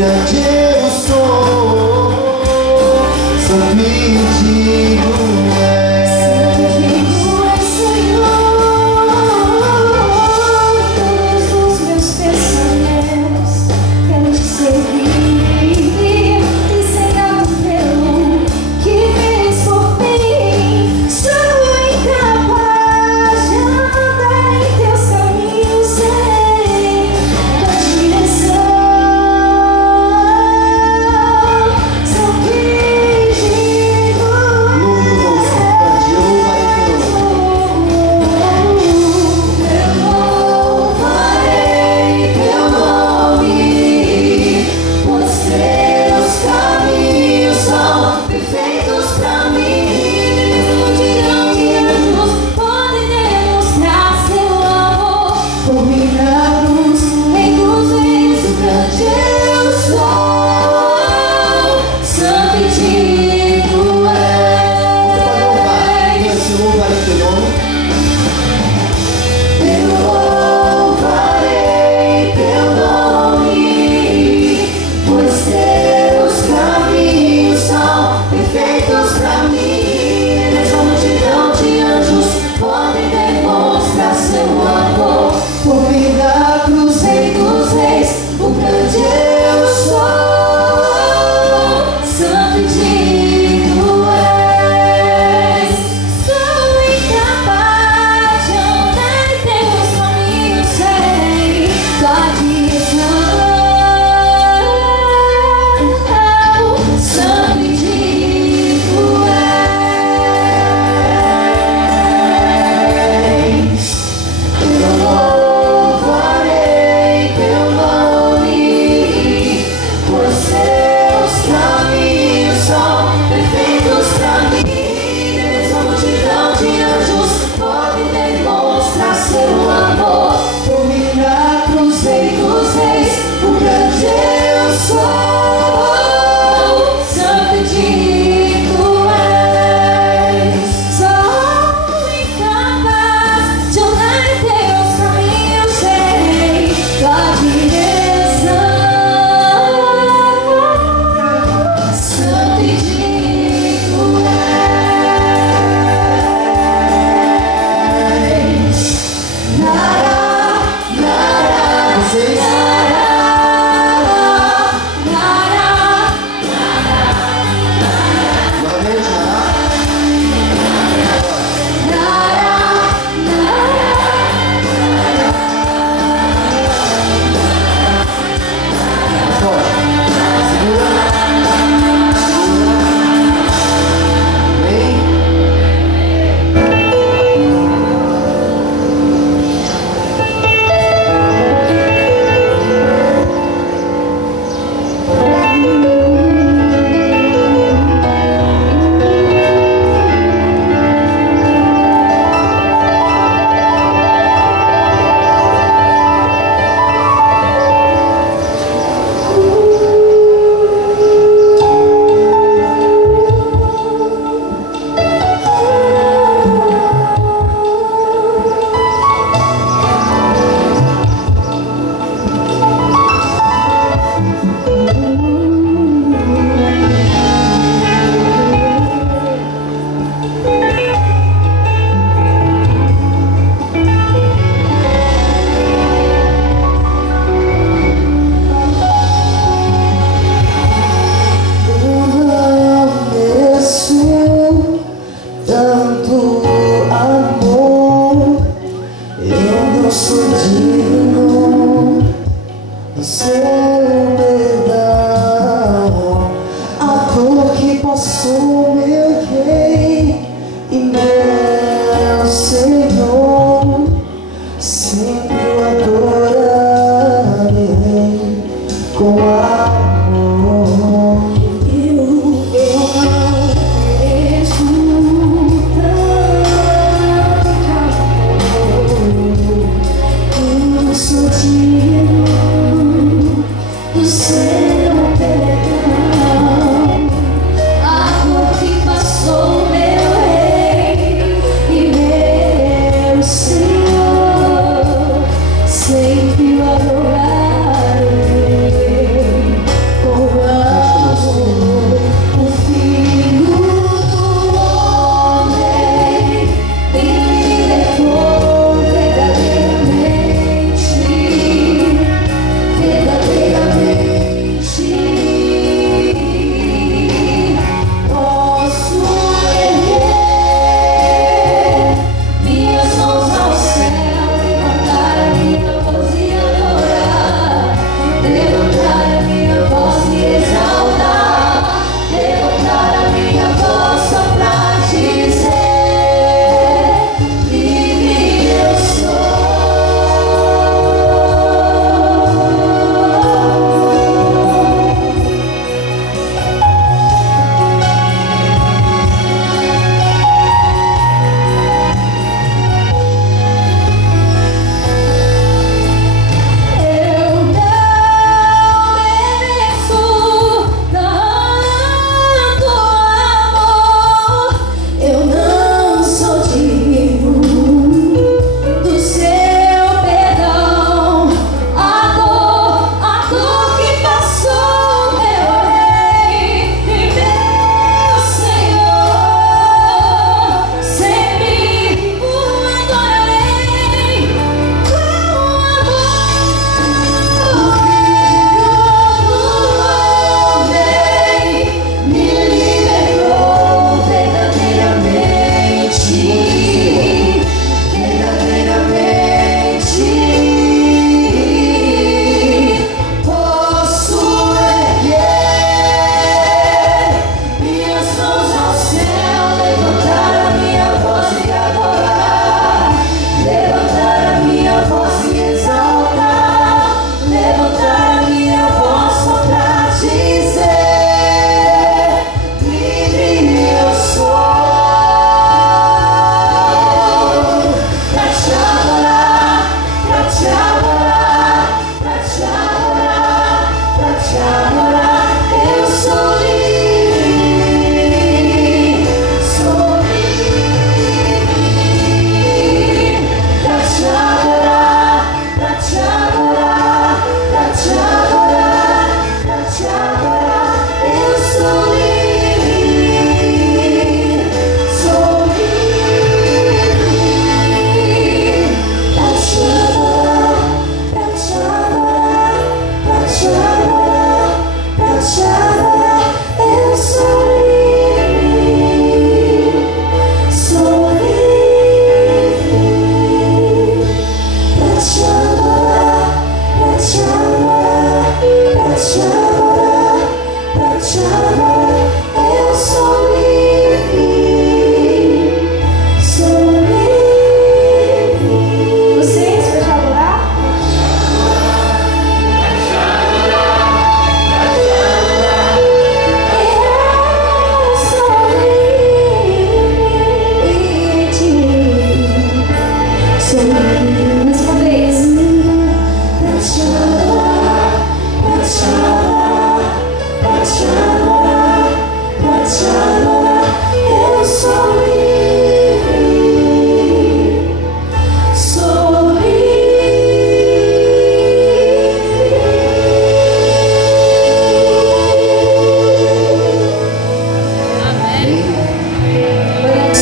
grande eu sou, santo e digno és, Senhor, todos os meus pensamentos quero te servir e ser grato pelo que fez por mim. Sou incapaz de andar em teus caminhos sem tua direção.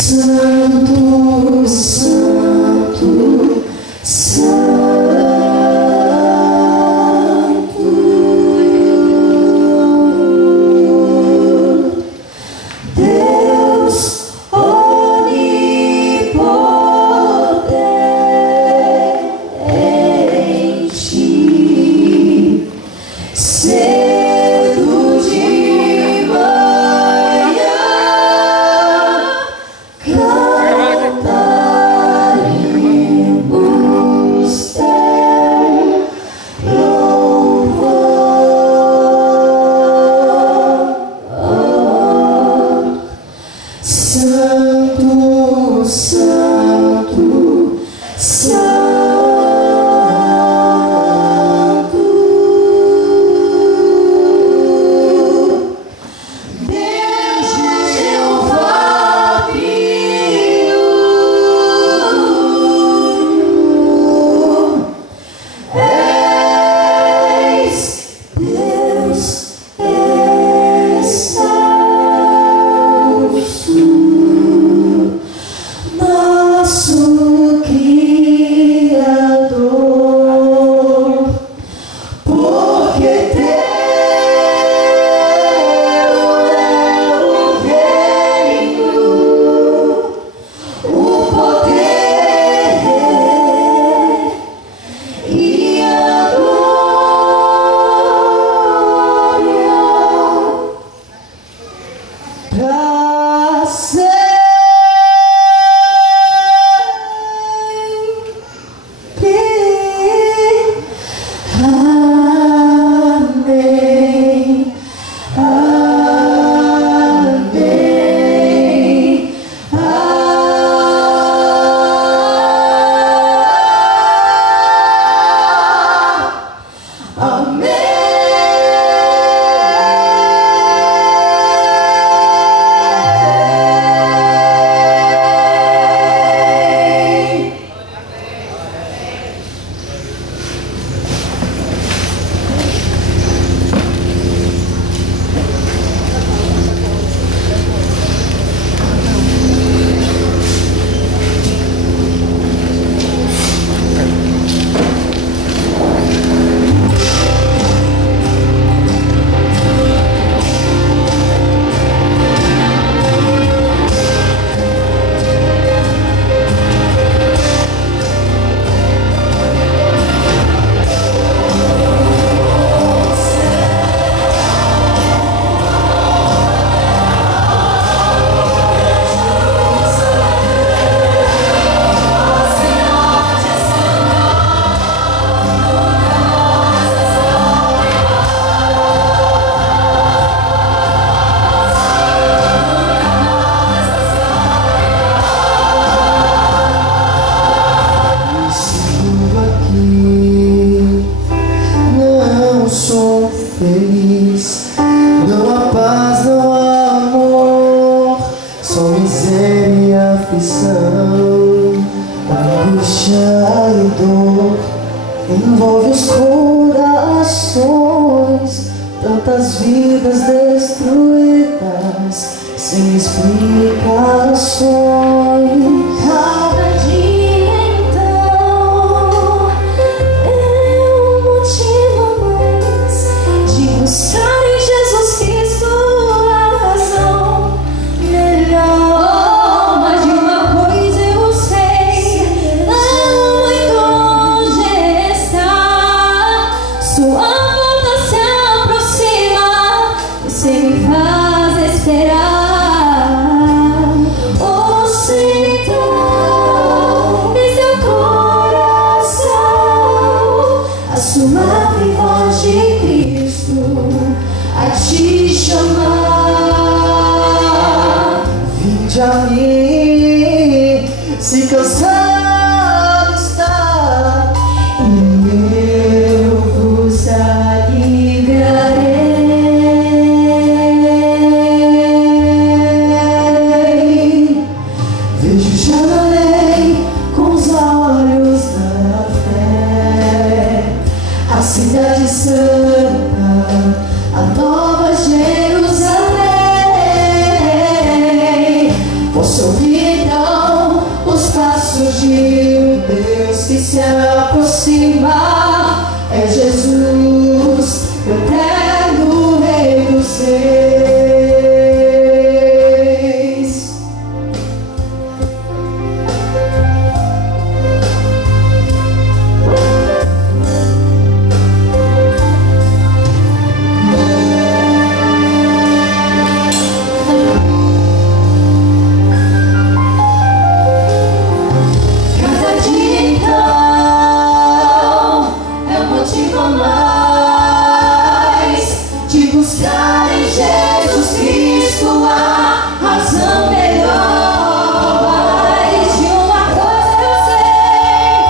Santo, Santo, Santo, Deus onipotente, cedo de manhã, cantaremos teu louvor. Santo, Santo, Santo, Deus Jeová viu, és Deus excelso, nosso Criador, porque teu é o reino, o poder e a glória pra sempre. Amém, amém, amém. Estou aqui, não sou feliz, não há paz, não há amor, só miséria e aflição, angústia e dor envolve os corações, tantas vidas destruídas sem explicações. Cada dia então é um motivo mais de buscar em Jesus Cristo a razão melhor. Mas de uma coisa eu sei, não muito longe está, sua volta se aproxima, você me faz esperar. O Senhor em seu coração, a suave voz de Cristo a te chamar. Vinde a mim, se cansado está, E eu vos aliviarei. vejo já Chorarei com os olhos da fé, a cidade santa, a nova Jerusalém. Posso ouvir então os passos de um Deus que se aproxima. É Jesus, o eterno Rei dos Reis. Cada dia então é um motivo a mais de buscar em Jesus Cristo a razão melhor. Mais de uma coisa eu sei,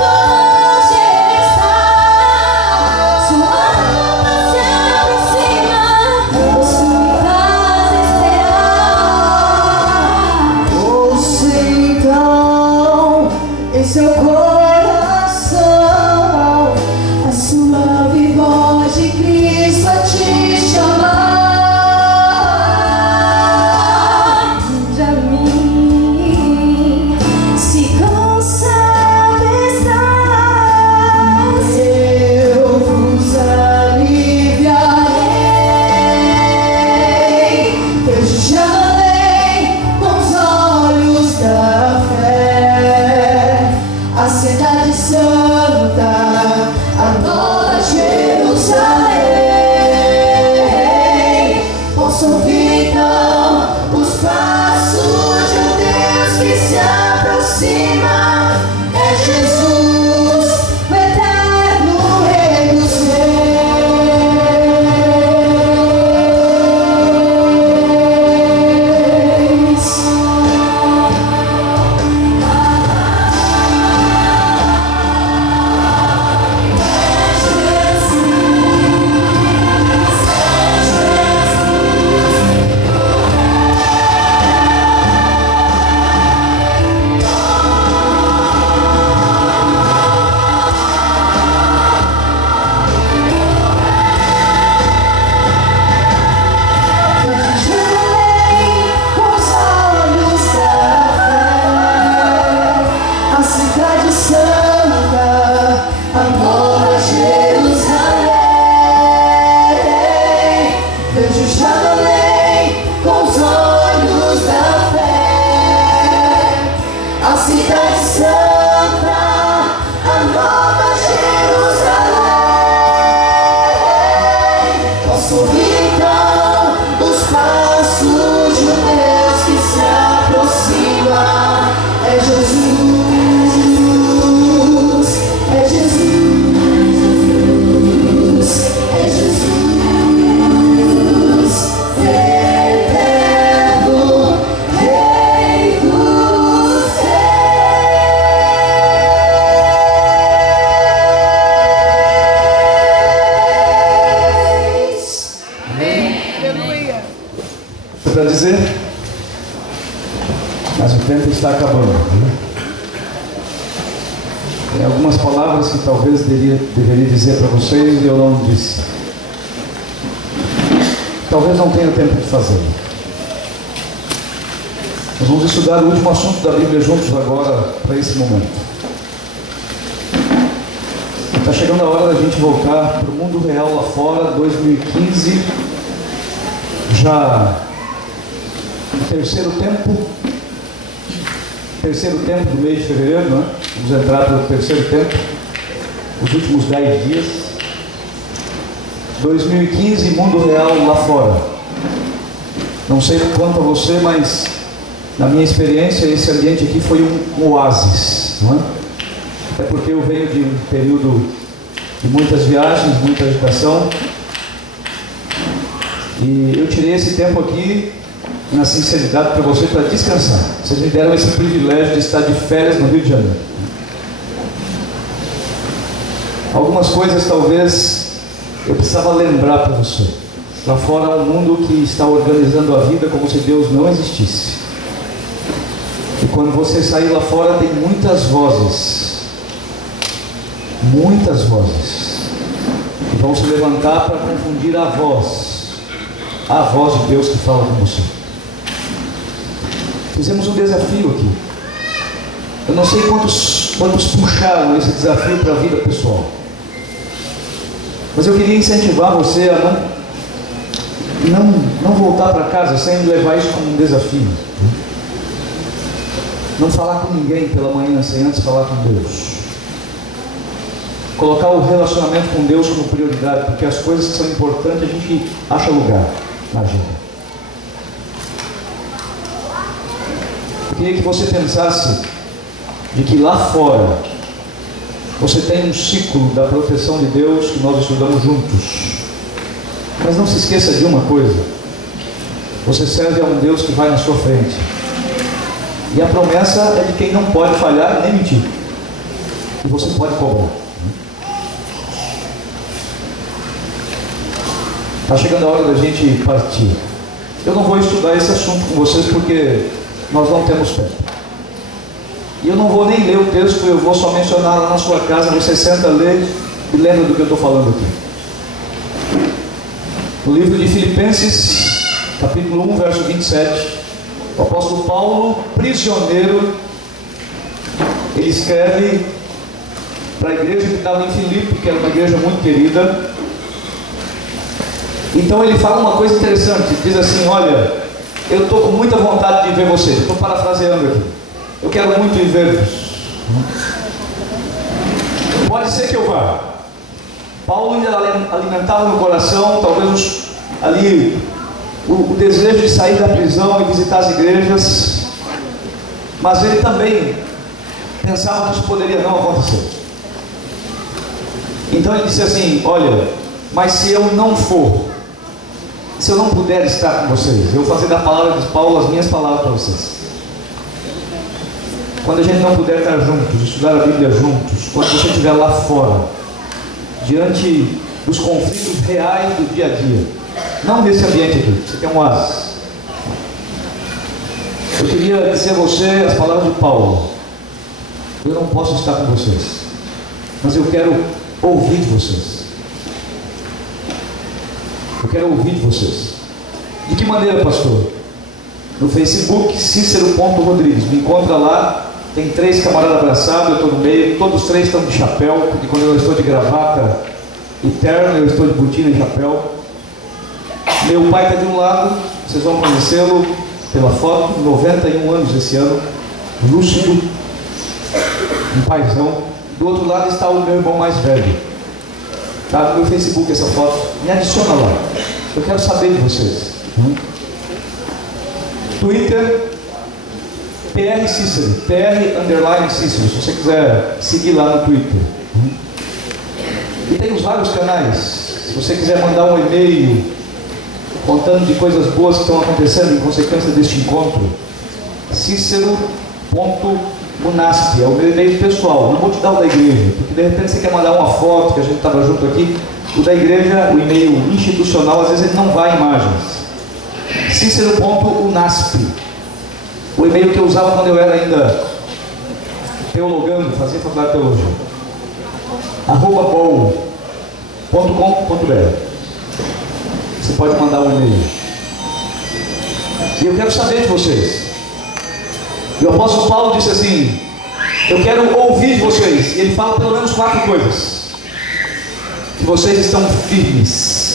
não me Ele está. Sua alma se aproxima, isso me faz esperar. Ouça então em seu coração A suave voz de Cristo a te chamar. De mim se cansado estás, eu vos aliviarei. Desde Jerusalém com os olhos da fé, a cidade santa, a nova Jerusalém. Posso ouvir então os passos de um Deus que se aproxima. É Jesus, o eterno Rei dos Reis. Jerusalém com os olhos da fé, a cidade santa, a nova Jerusalém. Vejo Jerusalém com os olhos da fé, a cidade santa, a nova Jerusalém. Posso ouvir então os passos de um Deus que se aproxima. É Jesus, é Jesus, é Jesus, eterno Rei dos Reis. Para dizer, mas o tempo está acabando, né? Tem algumas palavras que talvez deveria dizer para vocês e eu não disse. Talvez não tenha tempo de fazer. Nós vamos estudar o último assunto da Bíblia juntos agora, para esse momento. Está chegando a hora da gente voltar para o mundo real lá fora. 2015, já no terceiro tempo do mês de fevereiro, né? Vamos entrar para o terceiro tempo, os últimos 10 dias. 2015, mundo real lá fora. Não sei quanto a você, mas na minha experiência esse ambiente aqui foi um oásis, não é? Até porque eu venho de um período de muitas viagens, muita agitação, e eu tirei esse tempo aqui na sinceridade para você, para descansar. Vocês me deram esse privilégio de estar de férias no Rio de Janeiro. Algumas coisas talvez eu precisava lembrar para você. Lá fora há um mundo que está organizando a vida como se Deus não existisse. E quando você sair lá fora tem muitas vozes que vão se levantar para confundir a voz de Deus que fala com você. Fizemos um desafio aqui. Eu não sei quantos puxaram esse desafio para a vida pessoal. Mas eu queria incentivar você a não voltar para casa sem levar isso como um desafio. Não falar com ninguém pela manhã sem antes falar com Deus. Colocar o relacionamento com Deus como prioridade, porque as coisas que são importantes a gente acha lugar na agenda. Eu queria que você pensasse de que lá fora você tem um ciclo da proteção de Deus que nós estudamos juntos. Mas não se esqueça de uma coisa: você serve a um Deus que vai na sua frente. E a promessa é de quem não pode falhar nem mentir. E você pode cobrar. Está chegando a hora da gente partir. Eu não vou estudar esse assunto com vocês porque nós não temos tempo. E eu não vou nem ler o texto, eu vou só mencionar lá na sua casa. Você senta, lê e lembra do que eu estou falando aqui. No livro de Filipenses, capítulo 1, verso 27, o apóstolo Paulo, prisioneiro, ele escreve para a igreja que estava em Filipe, que era uma igreja muito querida. Então ele fala uma coisa interessante, diz assim: olha, eu estou com muita vontade de ver vocês. Estou parafraseando aqui. Eu quero muito ir ver-vos. Pode ser que eu vá. Paulo ainda alimentava no coração, talvez ali, o desejo de sair da prisão e visitar as igrejas. Mas ele também pensava que isso poderia não acontecer. Então ele disse assim: olha, mas se eu não for, se eu não puder estar com vocês, eu vou fazer da palavra de Paulo as minhas palavras para vocês. Quando a gente não puder estar juntos, estudar a Bíblia juntos, quando você estiver lá fora, diante dos conflitos reais do dia a dia, não nesse ambiente aqui, você tem um oásis. Eu queria dizer a você as palavras de Paulo: eu não posso estar com vocês, mas eu quero ouvir de vocês. Eu quero ouvir de vocês. De que maneira, pastor? No Facebook, Cícero.Rodrigues. Me encontra lá. Tem 3 camaradas abraçados, eu estou no meio. Todos 3 estão de chapéu, porque quando eu estou de gravata e terno, eu estou de botina e chapéu. Meu pai está de um lado, vocês vão conhecê-lo pela foto, 91 anos esse ano, lúcido, um paizão. Do outro lado está o meu irmão mais velho. Está no meu Facebook essa foto. Me adiciona lá. Eu quero saber de vocês. Twitter, PR Cícero, PR_Cícero, se você quiser seguir lá no Twitter. E tem os vários canais. Se você quiser mandar um e-mail contando de coisas boas que estão acontecendo em consequência deste encontro, Cícero.unasp é o meu e-mail pessoal. Não vou te dar o da igreja, porque de repente você quer mandar uma foto que a gente estava junto aqui. O da igreja, o e-mail institucional, às vezes ele não vai imagens. Cícero.unasp, o e-mail que eu usava quando eu era ainda teologando, fazia faculdade de teologia. @bol.com.br. Você pode mandar um e-mail. E eu quero saber de vocês. E o apóstolo Paulo disse assim: eu quero ouvir de vocês. E ele fala pelo menos 4 coisas. Que vocês estão firmes.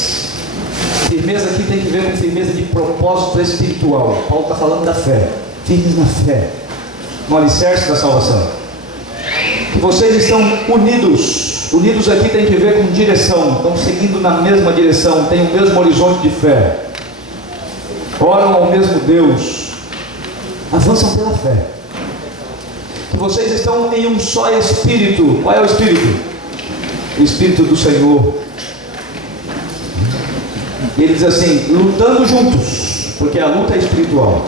Firmeza aqui tem que ver com firmeza de propósito espiritual. Paulo está falando da fé. Firmes na fé, no alicerce da salvação. Que vocês estão unidos. Unidos aqui tem que ver com direção. Estão seguindo na mesma direção, têm o mesmo horizonte de fé, oram ao mesmo Deus, avançam pela fé. Que vocês estão em um só Espírito. Qual é o Espírito? O Espírito do Senhor. E ele diz assim: lutando juntos, porque a luta é espiritual,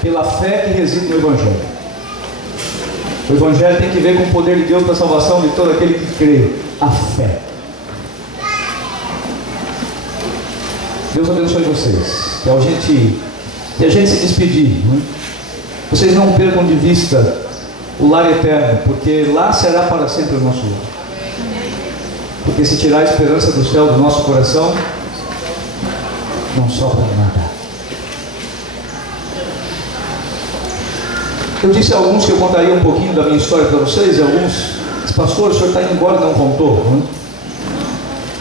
pela fé que reside no Evangelho. O Evangelho tem que ver com o poder de Deus para a salvação de todo aquele que crê. A fé. Deus abençoe vocês. Que a gente se despedir, vocês não percam de vista o lar eterno, porque lá será para sempre o nosso lar. Porque se tirar a esperança do céu do nosso coração, não sobra nada. Eu disse a alguns que eu contaria um pouquinho da minha história para vocês, e alguns disse, pastor, o senhor está indo embora e não contou. Né?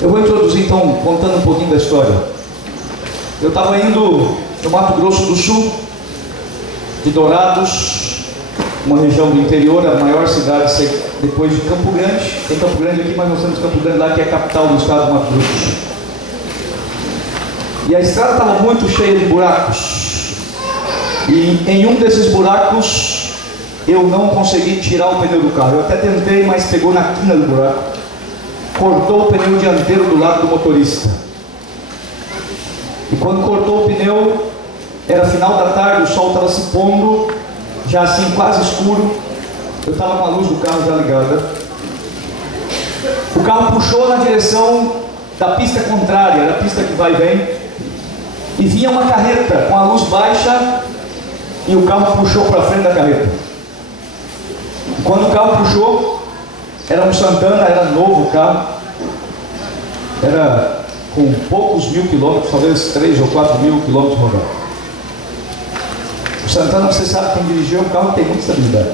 Eu vou introduzir então, contando um pouquinho da história. Eu estava indo no Mato Grosso do Sul, de Dourados, uma região do interior, a maior cidade depois de Campo Grande. Tem Campo Grande aqui, mas nós temos Campo Grande lá, que é a capital do estado do Mato Grosso do Sul. E a estrada estava muito cheia de buracos. E em um desses buracos, eu não consegui tirar o pneu do carro. Eu até tentei, mas pegou na quina do buraco. Cortou o pneu dianteiro do lado do motorista. E quando cortou o pneu, era final da tarde, o sol estava se pondo, já assim quase escuro. Eu estava com a luz do carro já ligada. O carro puxou na direção da pista contrária, da pista que vai e vem. E vinha uma carreta com a luz baixa e o carro puxou para frente da carreta. E quando o carro puxou, era um Santana, era novo o carro, era com poucos mil quilômetros, talvez 3 ou 4 mil quilômetros rodados. O Santana, você sabe, quem dirigiu o carro tem muita estabilidade.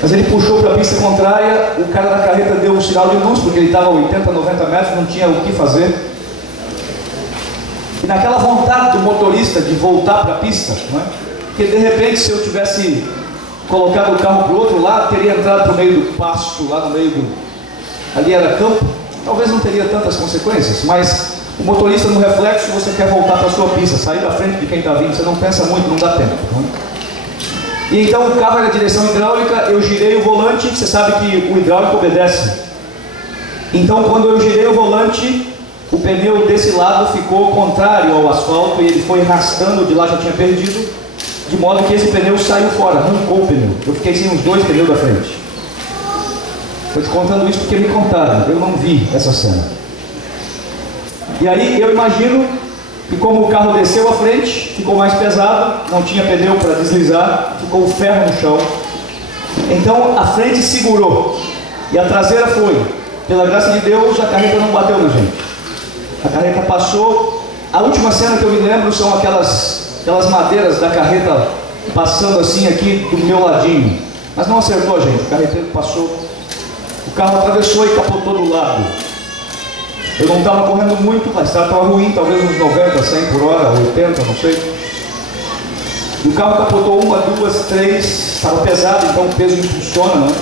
Mas ele puxou para a pista contrária, o cara da carreta deu um sinal de luz, porque ele estava a 80, 90 metros, não tinha o que fazer. E naquela vontade do motorista de voltar para a pista, não é? Porque de repente, se eu tivesse colocado o carro para o outro lado, teria entrado para o meio do pasto, lá no meio do... ali era campo, talvez não teria tantas consequências, mas o motorista no reflexo, você quer voltar para a sua pista, sair da frente de quem está vindo, você não pensa muito, não dá tempo. Não é? E então o carro era direção hidráulica, eu girei o volante, você sabe que o hidráulico obedece. Então quando eu girei o volante, o pneu desse lado ficou contrário ao asfalto e ele foi arrastando, de lá já tinha perdido, de modo que esse pneu saiu fora, arrancou o pneu. Eu fiquei sem os 2 pneus da frente. Estou te contando isso porque me contaram, eu não vi essa cena. E aí eu imagino que como o carro desceu à frente, ficou mais pesado, não tinha pneu para deslizar, ficou o ferro no chão. Então a frente segurou e a traseira foi. Pela graça de Deus, a carreta não bateu na gente. A carreta passou. A última cena que eu me lembro são aquelas madeiras da carreta passando assim aqui do meu ladinho. Mas não acertou, gente. O carreteiro passou. O carro atravessou e capotou do lado. Eu não estava correndo muito, mas estava ruim, talvez uns 90, 100 por hora, 80, não sei. E o carro capotou 1, 2, 3, estava pesado, então o peso impulsiona, né?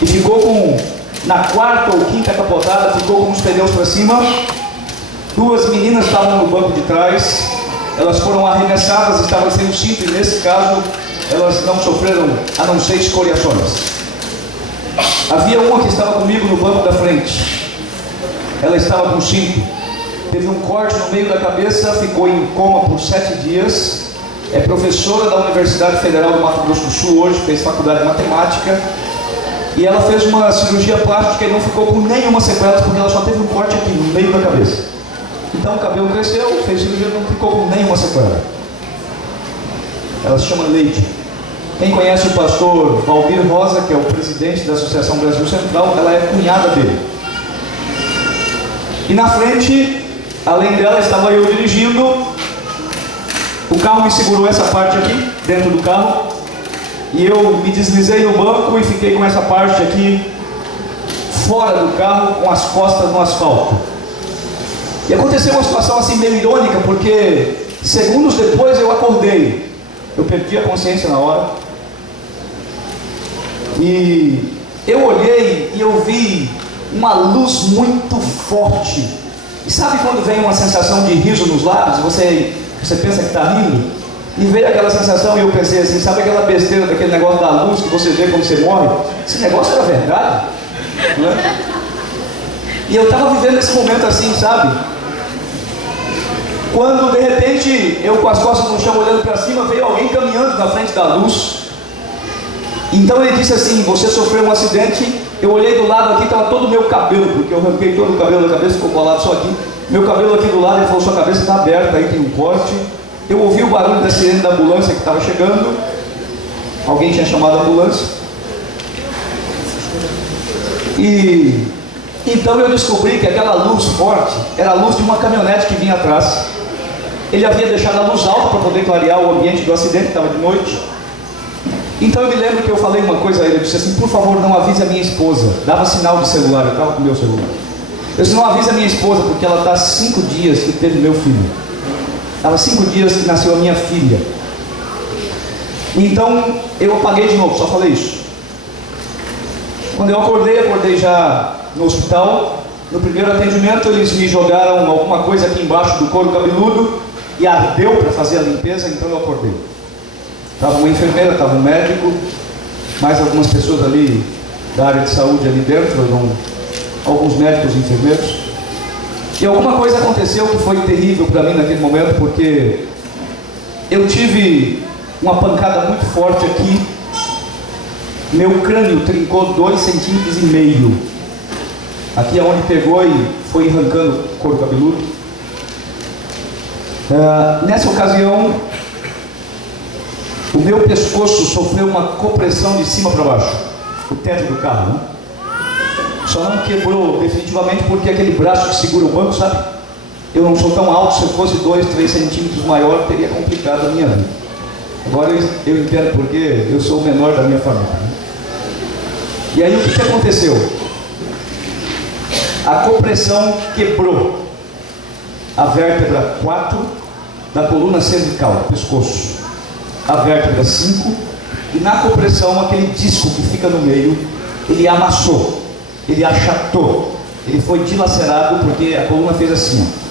E ficou com, na 4ª ou 5ª capotada, ficou com os pneus para cima. 2 meninas estavam no banco de trás, elas foram arremessadas, estavam sem o cinto, e nesse caso, elas não sofreram, a não ser escoriações. Havia uma que estava comigo no banco da frente. Ela estava com cinto, teve um corte no meio da cabeça, ficou em coma por 7 dias, é professora da Universidade Federal do Mato Grosso do Sul hoje, fez faculdade de matemática, e ela fez uma cirurgia plástica e não ficou com nenhuma sequela, porque ela só teve um corte aqui no meio da cabeça. Então o cabelo cresceu, fez cirurgia, não ficou com nenhuma sequela. Ela se chama Leide. Quem conhece o pastor Valdir Rosa, que é o presidente da Associação Brasil Central, ela é cunhada dele. E na frente, além dela, estava eu dirigindo. O carro me segurou essa parte aqui, dentro do carro. E eu me deslizei no banco e fiquei com essa parte aqui, fora do carro, com as costas no asfalto. E aconteceu uma situação assim meio irônica, porque segundos depois eu acordei. Eu perdi a consciência na hora. E eu olhei e eu vi uma luz muito forte. E sabe quando vem uma sensação de riso nos lábios, você pensa que está rindo? E veio aquela sensação e eu pensei assim, sabe aquela besteira daquele negócio da luz que você vê quando você morre? Esse negócio era verdade, não é? E eu estava vivendo esse momento assim, sabe? Quando de repente, eu com as costas no chão olhando para cima, veio alguém caminhando na frente da luz. Então ele disse assim, você sofreu um acidente. Eu olhei do lado aqui, estava todo o meu cabelo, porque eu arranquei todo o cabelo da cabeça, ficou colado só aqui. Meu cabelo aqui do lado, ele falou, sua cabeça está aberta, aí tem um corte. Eu ouvi o barulho da sirene da ambulância que estava chegando. Alguém tinha chamado a ambulância. E então eu descobri que aquela luz forte era a luz de uma caminhonete que vinha atrás. Ele havia deixado a luz alta para poder clarear o ambiente do acidente, estava de noite. Então eu me lembro que eu falei uma coisa a ele, eu disse assim, por favor não avise a minha esposa. Dava sinal de celular, eu estava com o meu celular. Eu disse, não avise a minha esposa, porque ela está há 5 dias que teve meu filho. Estava 5 dias que nasceu a minha filha. Então eu apaguei de novo, só falei isso. Quando eu acordei já no hospital. No primeiro atendimento eles me jogaram alguma coisa aqui embaixo do couro cabeludo e ardeu para fazer a limpeza, então eu acordei. Estava uma enfermeira, estava um médico, mais algumas pessoas ali da área de saúde ali dentro, alguns médicos e enfermeiros. E alguma coisa aconteceu que foi terrível para mim naquele momento, porque eu tive uma pancada muito forte aqui, meu crânio trincou 2,5 centímetros. Aqui é onde pegou e foi arrancando o couro cabeludo. Nessa ocasião, o meu pescoço sofreu uma compressão de cima para baixo, o teto do carro, né? Só não quebrou definitivamente porque aquele braço que segura o banco, sabe? Eu não sou tão alto, se eu fosse 2, 3 centímetros maior, teria complicado a minha vida. Agora eu entendo porque eu sou o menor da minha família, né? E aí o que aconteceu? A compressão quebrou a vértebra 4 da coluna cervical, pescoço, a vértebra 5, e na compressão aquele disco que fica no meio, ele amassou, ele achatou, ele foi dilacerado porque a coluna fez assim, ó.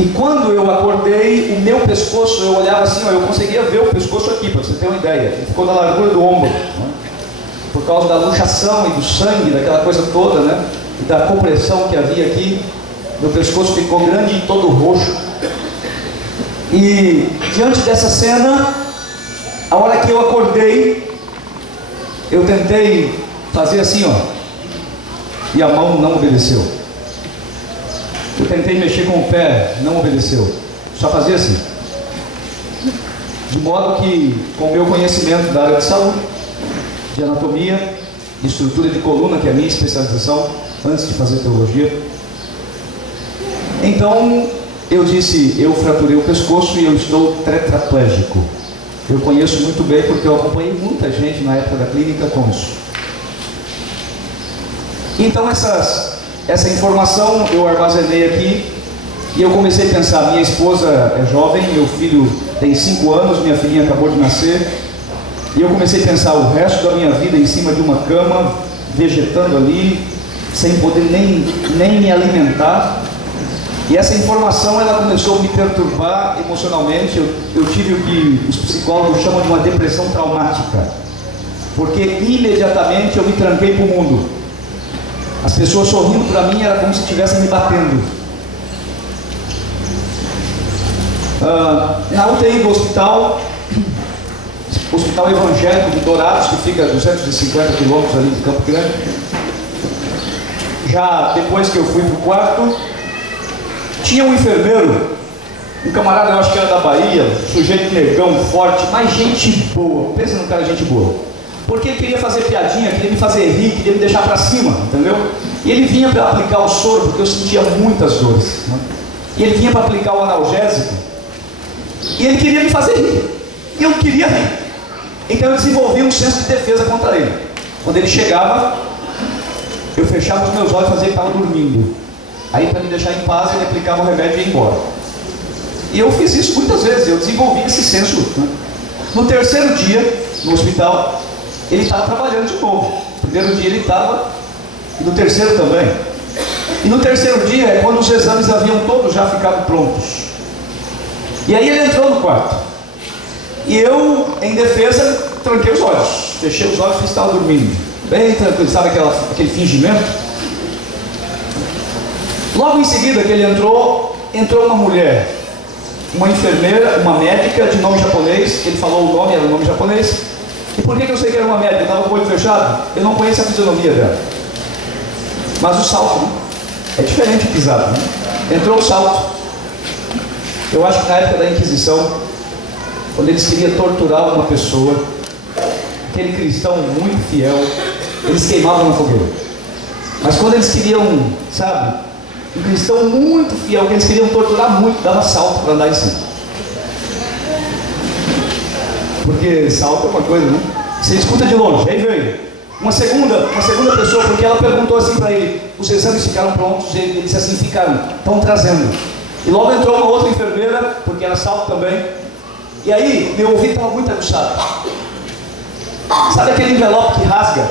E quando eu acordei, o meu pescoço, eu olhava assim, ó, eu conseguia ver o pescoço aqui, para você ter uma ideia, ele ficou na largura do ombro, né? Por causa da luxação e do sangue, daquela coisa toda, né? E da compressão que havia aqui, meu pescoço ficou grande e todo roxo. E diante dessa cena, a hora que eu acordei, eu tentei fazer assim, ó, e a mão não obedeceu. Eu tentei mexer com o pé, não obedeceu. Só fazia assim. De modo que, com o meu conhecimento da área de saúde, de anatomia, de estrutura de coluna, que é a minha especialização, antes de fazer teologia. Então, eu disse, eu fraturei o pescoço e eu estou tetraplégico. Eu conheço muito bem, porque eu acompanhei muita gente na época da clínica com isso. Então, essa informação eu armazenei aqui, e eu comecei a pensar, minha esposa é jovem, meu filho tem 5 anos, minha filhinha acabou de nascer, e eu comecei a pensar o resto da minha vida em cima de uma cama, vegetando ali, sem poder nem me alimentar. E essa informação ela começou a me perturbar emocionalmente. Eu tive o que os psicólogos chamam de uma depressão traumática, porque imediatamente eu me tranquei para o mundo. As pessoas sorrindo para mim era como se estivessem me batendo. Na UTI do hospital evangélico de Dourados, que fica a 250 quilômetros ali de Campo Grande, já depois que eu fui para o quarto, tinha um enfermeiro, um camarada, eu acho que era da Bahia, sujeito negão, forte, mas gente boa, pensa no cara, gente boa, porque ele queria fazer piadinha, queria me fazer rir, queria me deixar para cima, entendeu? E ele vinha para aplicar o soro, porque eu sentia muitas dores, né? E ele vinha para aplicar o analgésico, e ele queria me fazer rir, e eu queria rir. Então eu desenvolvi um senso de defesa contra ele. Quando ele chegava, eu fechava os meus olhos e fazia que estava dormindo. Aí, para me deixar em paz, ele aplicava o remédio e ia embora. E eu fiz isso muitas vezes, eu desenvolvi esse senso, né? No terceiro dia, no hospital, ele estava trabalhando de novo. No primeiro dia ele estava, e no terceiro também. E no terceiro dia é quando os exames haviam todos já ficado prontos. E aí ele entrou no quarto. E eu, em defesa, tranquei os olhos, fechei os olhos e estava dormindo, bem tranquilo, sabe aquele fingimento? Logo em seguida que ele entrou uma mulher, uma enfermeira, uma médica de nome japonês, ele falou o nome, era o nome japonês. E por que eu sei que era uma médica? Eu estava com o olho fechado, eu não conheço a fisionomia dela. Mas o salto, né? É diferente o pisado, né? Entrou o salto. Eu acho que na época da Inquisição, quando eles queriam torturar uma pessoa, aquele cristão muito fiel, eles queimavam na fogueira. Mas quando eles queriam, sabe, um cristão muito fiel, que eles queriam torturar muito, dava salto para andar em cima. Porque salto é uma coisa, né? Você escuta de longe, aí veio. Uma segunda pessoa, porque ela perguntou assim para ele, os exames ficaram prontos, ele disse assim, ficaram, estão trazendo. E logo entrou uma outra enfermeira, porque era salto também. E aí, meu ouvido estava muito aguçado. Sabe aquele envelope que rasga?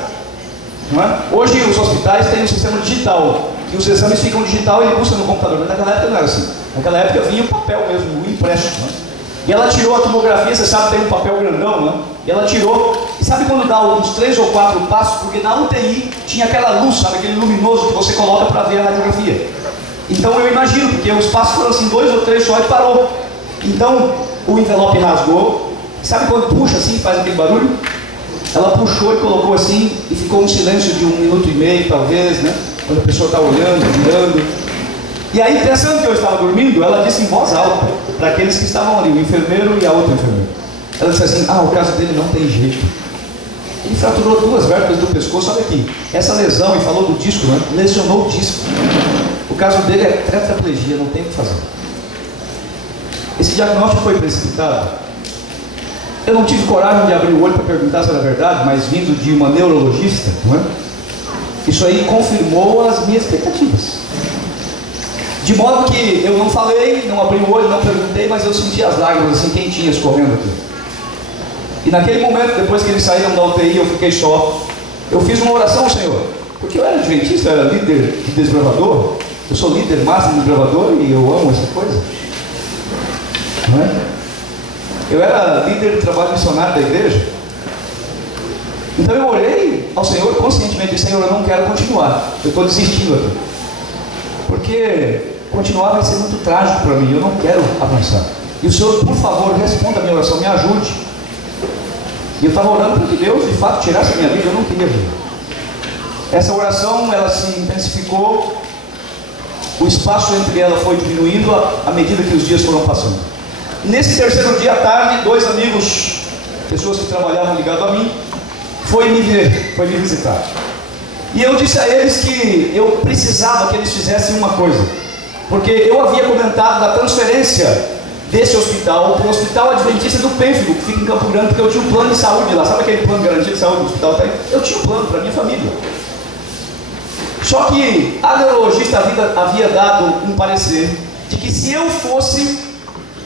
Não é? Hoje os hospitais têm um sistema digital, que os exames ficam digital e ele busca no computador, mas naquela época não era assim. Naquela época vinha o papel mesmo, o impresso. Não é? E ela tirou a tomografia, você sabe, tem um papel grandão, né? E ela tirou, e sabe quando dá uns 3 ou 4 passos? Porque na UTI tinha aquela luz, sabe, aquele luminoso que você coloca para ver a radiografia. Então eu imagino, porque os passos foram assim, 2 ou 3 só e parou. Então o envelope rasgou, sabe quando puxa assim, faz aquele barulho? Ela puxou e colocou assim, e ficou um silêncio de 1 minuto e meio, talvez, né? Quando a pessoa está olhando, mirando. E aí, pensando que eu estava dormindo, ela disse em voz alta, para aqueles que estavam ali, o enfermeiro e a outra enfermeira. Ela disse assim, o caso dele não tem jeito. Ele fraturou 2 vértebras do pescoço, olha aqui. Essa lesão, e falou do disco, né? Lesionou o disco. O caso dele é tetraplegia, não tem o que fazer. Esse diagnóstico foi precipitado. Eu não tive coragem de abrir o olho para perguntar se era verdade, mas vindo de uma neurologista, não é? Isso aí confirmou as minhas expectativas. De modo que eu não falei, não abri o olho, não perguntei, mas eu senti as lágrimas assim quentinhas correndo aqui. E naquele momento, depois que eles saíram da UTI, eu fiquei só. Eu fiz uma oração ao Senhor, porque eu era adventista, eu era líder de desbravador. Eu sou líder máximo de desbravador e eu amo essa coisa. Não é? Eu era líder de trabalho missionário da igreja. Então eu orei ao Senhor conscientemente, disse, Senhor, eu não quero continuar, eu estou desistindo aqui. Porque continuar vai ser muito trágico para mim, eu não quero avançar. E o Senhor, por favor, responda a minha oração, me ajude. E eu estava orando para que Deus, de fato, tirasse a minha vida, eu não queria ver. Essa oração, ela se intensificou, o espaço entre ela foi diminuindo à medida que os dias foram passando. Nesse terceiro dia à tarde, 2 amigos, pessoas que trabalhavam ligado a mim, foi me ver, foi me visitar. E eu disse a eles que eu precisava que eles fizessem uma coisa, porque eu havia comentado da transferência desse hospital para o Hospital Adventista do Pênfigo, que fica em Campo Grande, porque eu tinha um plano de saúde lá. Sabe aquele plano de garantia de saúde do hospital? Eu tinha um plano para a minha família. Só que a neurologista havia dado um parecer de que se eu fosse,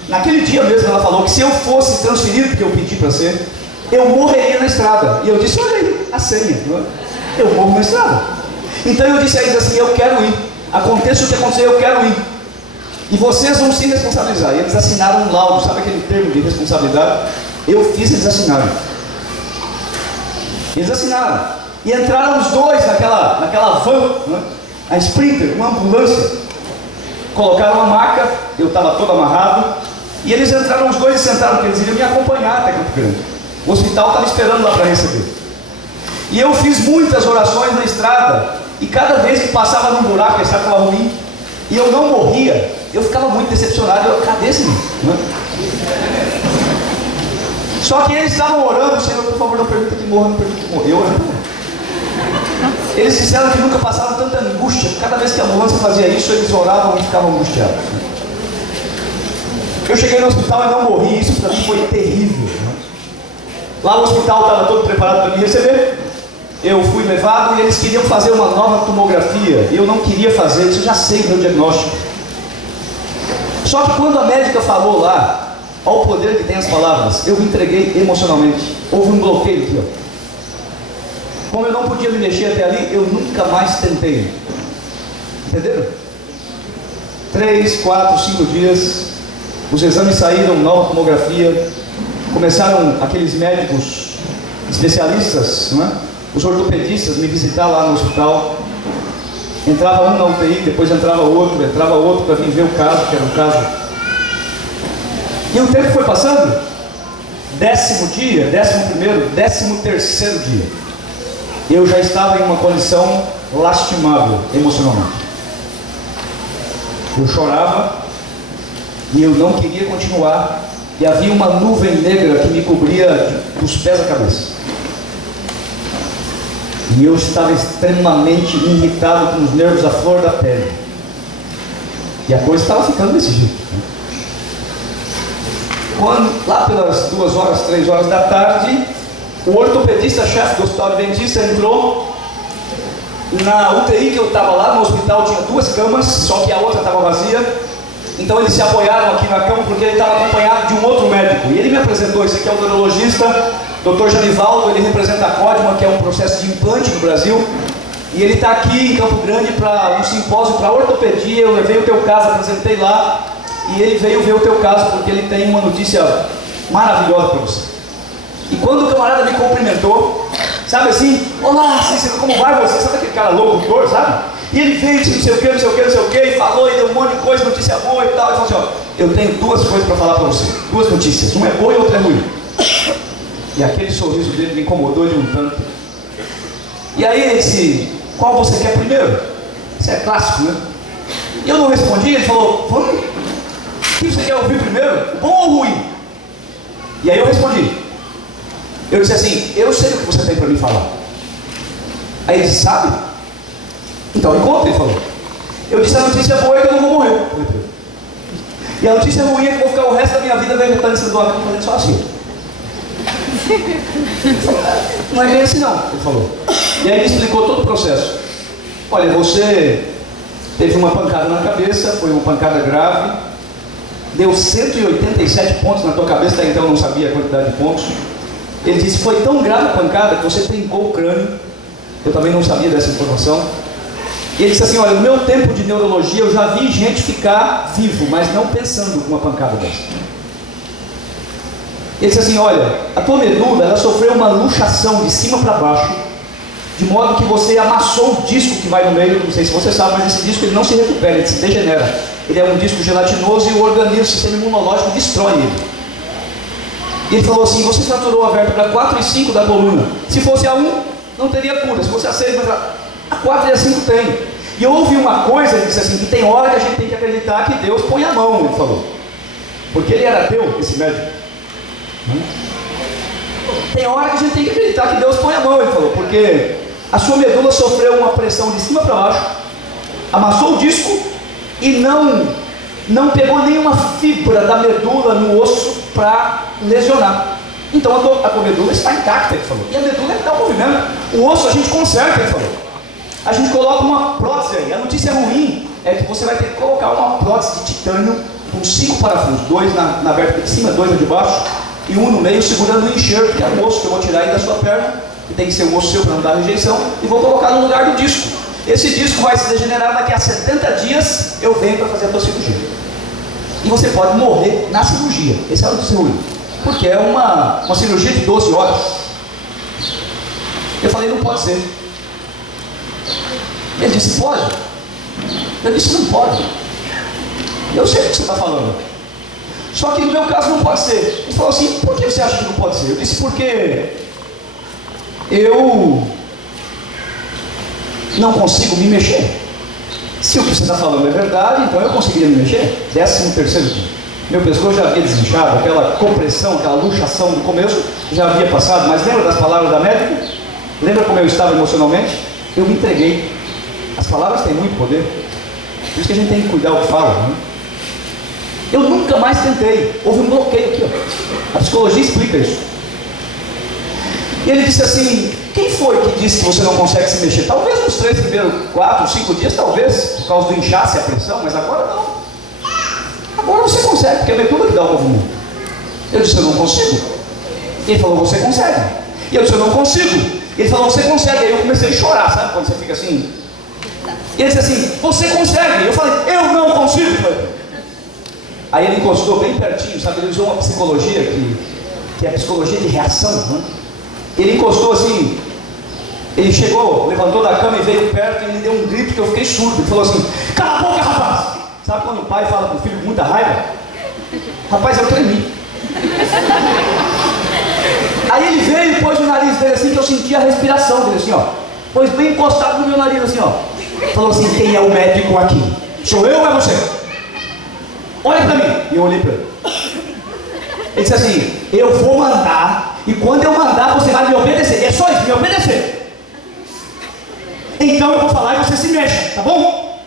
naquele dia mesmo ela falou que se eu fosse transferido, porque eu pedi para ser, eu morreria na estrada. E eu disse, olha aí, a senha, não é? Eu morro na estrada. Então eu disse a eles assim, eu quero ir. Aconteça o que acontecer, eu quero ir. E vocês vão se responsabilizar. E eles assinaram um laudo, sabe aquele termo de responsabilidade? Eu fiz eles assinarem. Eles assinaram. E entraram os 2 naquela van, né? A Sprinter, uma ambulância. Colocaram uma maca, eu estava todo amarrado. E eles entraram os 2 e sentaram, porque eles iriam me acompanhar até Campo Grande. O hospital estava esperando lá para receber. E eu fiz muitas orações na estrada, e cada vez que passava num buraco, a estrada estava ruim, e eu não morria, eu ficava muito decepcionado. Cadê esse menino? Só que eles estavam orando, Senhor, por favor, não permita que morra, não permita que morra. Eu orando. Eles disseram que nunca passaram tanta angústia, cada vez que a ambulância fazia isso, eles oravam e ficavam angustiados. Eu cheguei no hospital e não morri, isso para mim foi terrível. Lá o hospital estava todo preparado para me receber. Eu fui levado e eles queriam fazer uma nova tomografia. E eu não queria fazer, isso eu já sei o meu diagnóstico. Só que quando a médica falou lá, ao poder que tem as palavras, eu me entreguei emocionalmente. Houve um bloqueio aqui, ó. Como eu não podia me mexer até ali, eu nunca mais tentei. Entenderam? 3, 4, 5 dias, os exames saíram, nova tomografia. Começaram aqueles médicos especialistas, não é? Os ortopedistas me visitar lá no hospital. Entrava um na UTI, depois entrava outro para vir ver o caso, que era o caso. E o tempo foi passando. 10º dia, 11º, 13º dia, eu já estava em uma condição lastimável emocionalmente. Eu chorava e eu não queria continuar. E havia uma nuvem negra que me cobria dos pés à cabeça. E eu estava extremamente irritado, com os nervos à flor da pele. E a coisa estava ficando desse jeito. lá pelas 2 horas, 3 horas da tarde, o ortopedista-chefe do Hospital Adventista entrou. Na UTI que eu estava lá, no hospital, tinha 2 camas, só que a outra estava vazia. Então eles se apoiaram aqui na cama porque ele estava acompanhado de um outro médico. E ele me apresentou, esse aqui é o neurologista, Dr. Janivaldo, ele representa a CODMA, que é um processo de implante no Brasil. E ele está aqui em Campo Grande para um simpósio para ortopedia. Eu levei o teu caso, apresentei lá. E ele veio ver o teu caso porque ele tem uma notícia maravilhosa para você. E quando o camarada me cumprimentou, sabe assim, olá Cícero, como vai você? Sabe aquele cara locutor, sabe? E ele veio, disse não sei o que, não sei o que, não sei o que, e falou, e deu um monte de coisa, notícia boa e tal. E falou assim, ó, eu tenho 2 coisas para falar para você, 2 notícias, uma é boa e outra é ruim. E aquele sorriso dele me incomodou de um tanto. E aí ele disse, qual você quer primeiro? Isso é clássico, né? E eu não respondi, ele falou, o que você quer ouvir primeiro? Bom ou ruim? E aí eu respondi. Eu disse assim, eu sei o que você tem para me falar. Aí ele disse, sabe? Então me conta, ele falou. Eu disse, a notícia boa é que eu não vou morrer. E a notícia ruim é que eu vou ficar o resto da minha vida vegetando em cima do avião, fazendo só assim. Não é bem assim não, ele falou. E aí ele explicou todo o processo. Olha, você teve uma pancada na cabeça, foi uma pancada grave, deu 187 pontos na tua cabeça, até então eu não sabia a quantidade de pontos. Ele disse, foi tão grave a pancada que você trincou o crânio. Eu também não sabia dessa informação. E ele disse assim, olha, no meu tempo de neurologia eu já vi gente ficar vivo, mas não pensando com uma pancada dessa. Ele disse assim, olha, a tua medula, ela sofreu uma luxação de cima para baixo, de modo que você amassou o disco que vai no meio, não sei se você sabe, mas esse disco ele não se recupera, ele se degenera. Ele é um disco gelatinoso e o organismo, o sistema imunológico destrói ele. E ele falou assim, você fraturou a vértebra 4 e 5 da coluna. Se fosse a 1, não teria cura. Se fosse a 6, mas a 4 e a 5 tem. E eu ouvi uma coisa, ele disse assim, que tem hora que a gente tem que acreditar que Deus põe a mão, ele falou. Porque ele era ateu, esse médico. Tem hora que a gente tem que acreditar que Deus põe a mão, ele falou. Porque a sua medula sofreu uma pressão de cima para baixo, amassou o disco e não pegou nenhuma fibra da medula no osso para lesionar. Então a tua medula está intacta, ele falou. E a medula é que dá o movimento. O osso a gente conserta, ele falou. A gente coloca uma prótese aí. A notícia ruim é que você vai ter que colocar uma prótese de titânio com 5 parafusos, 2 na vértebra de cima, 2 na de baixo e 1 no meio, segurando o enxerto, que é o osso que eu vou tirar aí da sua perna, que tem que ser o osso seu para não dar rejeição, e vou colocar no lugar do disco. Esse disco vai se degenerar daqui a 70 dias, eu venho para fazer a tua cirurgia. E você pode morrer na cirurgia. Esse é o notícia ruim. Porque é uma cirurgia de 12 horas. Eu falei, não pode ser. Ele disse, pode. Eu disse, não pode. Eu sei o que você está falando. Só que no meu caso não pode ser. Ele falou assim, por que você acha que não pode ser? Eu disse, porque eu não consigo me mexer. Se o que você está falando é verdade, então eu conseguiria me mexer. 13º dia. Meu pescoço já havia desinchado, aquela compressão, aquela luxação do começo já havia passado. Mas lembra das palavras da médica? Lembra como eu estava emocionalmente? Eu me entreguei. As palavras têm muito poder. Por isso que a gente tem que cuidar o que fala, né? Eu nunca mais tentei. Houve um bloqueio aqui, ó. A psicologia explica isso. E ele disse assim, quem foi que disse que você não consegue se mexer? Talvez nos 3 primeiros 4, 5 dias, talvez, por causa do inchaço e a pressão, mas agora não. Agora você consegue, porque é a medula que dá o movimento. Eu disse, eu não consigo. Ele falou, você consegue. E eu disse, eu não consigo. Ele falou, você consegue. Aí eu comecei a chorar, sabe? Quando você fica assim. E ele disse assim, você consegue. Eu falei, eu não consigo. Aí ele encostou bem pertinho, sabe? Ele usou uma psicologia que é a psicologia de reação, né? Ele encostou assim, ele chegou, levantou da cama e veio perto e ele deu um grito que eu fiquei surdo. Ele falou assim, cala a boca, rapaz! Sabe quando o pai fala para o filho com muita raiva? Rapaz, eu tremi. Aí ele veio e pôs o nariz dele assim, que eu senti a respiração dele assim, ó. Pôs bem encostado no meu nariz assim, ó. Falou assim, quem é o médico aqui? Sou eu ou é você? Olha para mim. E eu olhei para ele. Ele disse assim, eu vou mandar, e quando eu mandar você vai me obedecer. É só isso, me obedecer. Então eu vou falar e você se mexe, tá bom?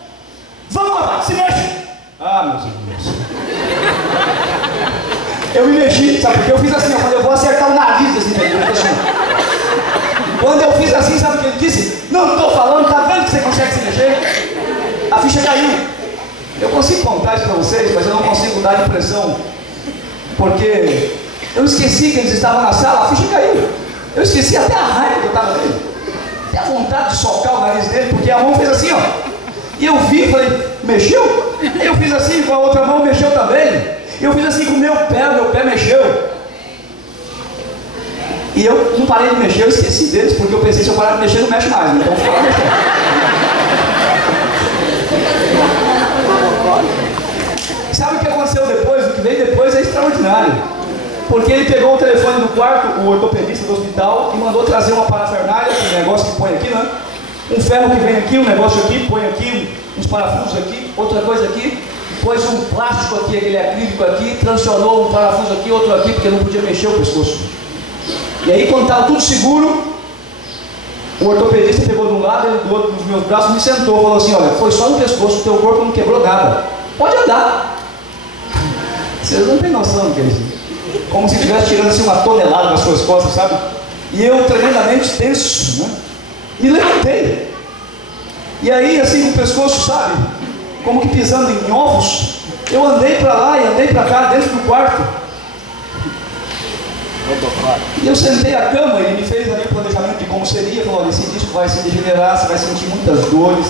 Vamos lá, se mexe. Ah, meus irmãos. Eu me mexi, sabe? Porque eu fiz assim, ó, quando eu vou acertar o nariz desse negócio. Quando eu fiz assim, sabe o que ele disse? Não estou falando, tá vendo que você consegue se mexer? A ficha caiu. Eu consigo contar isso para vocês, mas eu não consigo dar impressão. Porque eu esqueci que eles estavam na sala, a ficha caiu. Eu esqueci até a raiva que eu estava nele. Até a vontade de socar o nariz dele, porque a mão fez assim, ó. E eu vi, falei, mexeu? Aí eu fiz assim, com a outra mão, mexeu também. E eu fiz assim com o meu pé mexeu. E eu não parei de mexer, eu esqueci deles, porque eu pensei, se eu parar de mexer, não mexe mais. Então eu vou mexer. Sabe o que aconteceu depois? O que veio depois é extraordinário. Porque ele pegou o telefone do quarto, o ortopedista do hospital, e mandou trazer uma parafernália, um negócio que põe aqui, né? Um ferro que vem aqui, um negócio aqui, põe aqui, uns parafusos aqui, outra coisa aqui, pôs um plástico aqui, aquele acrílico aqui, trancionou um parafuso aqui, outro aqui, porque não podia mexer o pescoço. E aí, quando estava tudo seguro, o ortopedista pegou de um lado, ele do outro, nos meus braços, me sentou, falou assim, olha, foi só no pescoço, o teu corpo não quebrou nada, pode andar. Vocês não têm noção do que é isso. Como se estivesse tirando assim uma tonelada das suas costas, sabe? E eu tremendamente tenso, né? Me levantei. E aí, assim, com o pescoço, sabe? Como que pisando em ovos, eu andei para lá e andei para cá, dentro do quarto. E eu sentei a cama, ele me fez ali o planejamento de como seria, falou, olha, esse disco vai se degenerar, você vai sentir muitas dores,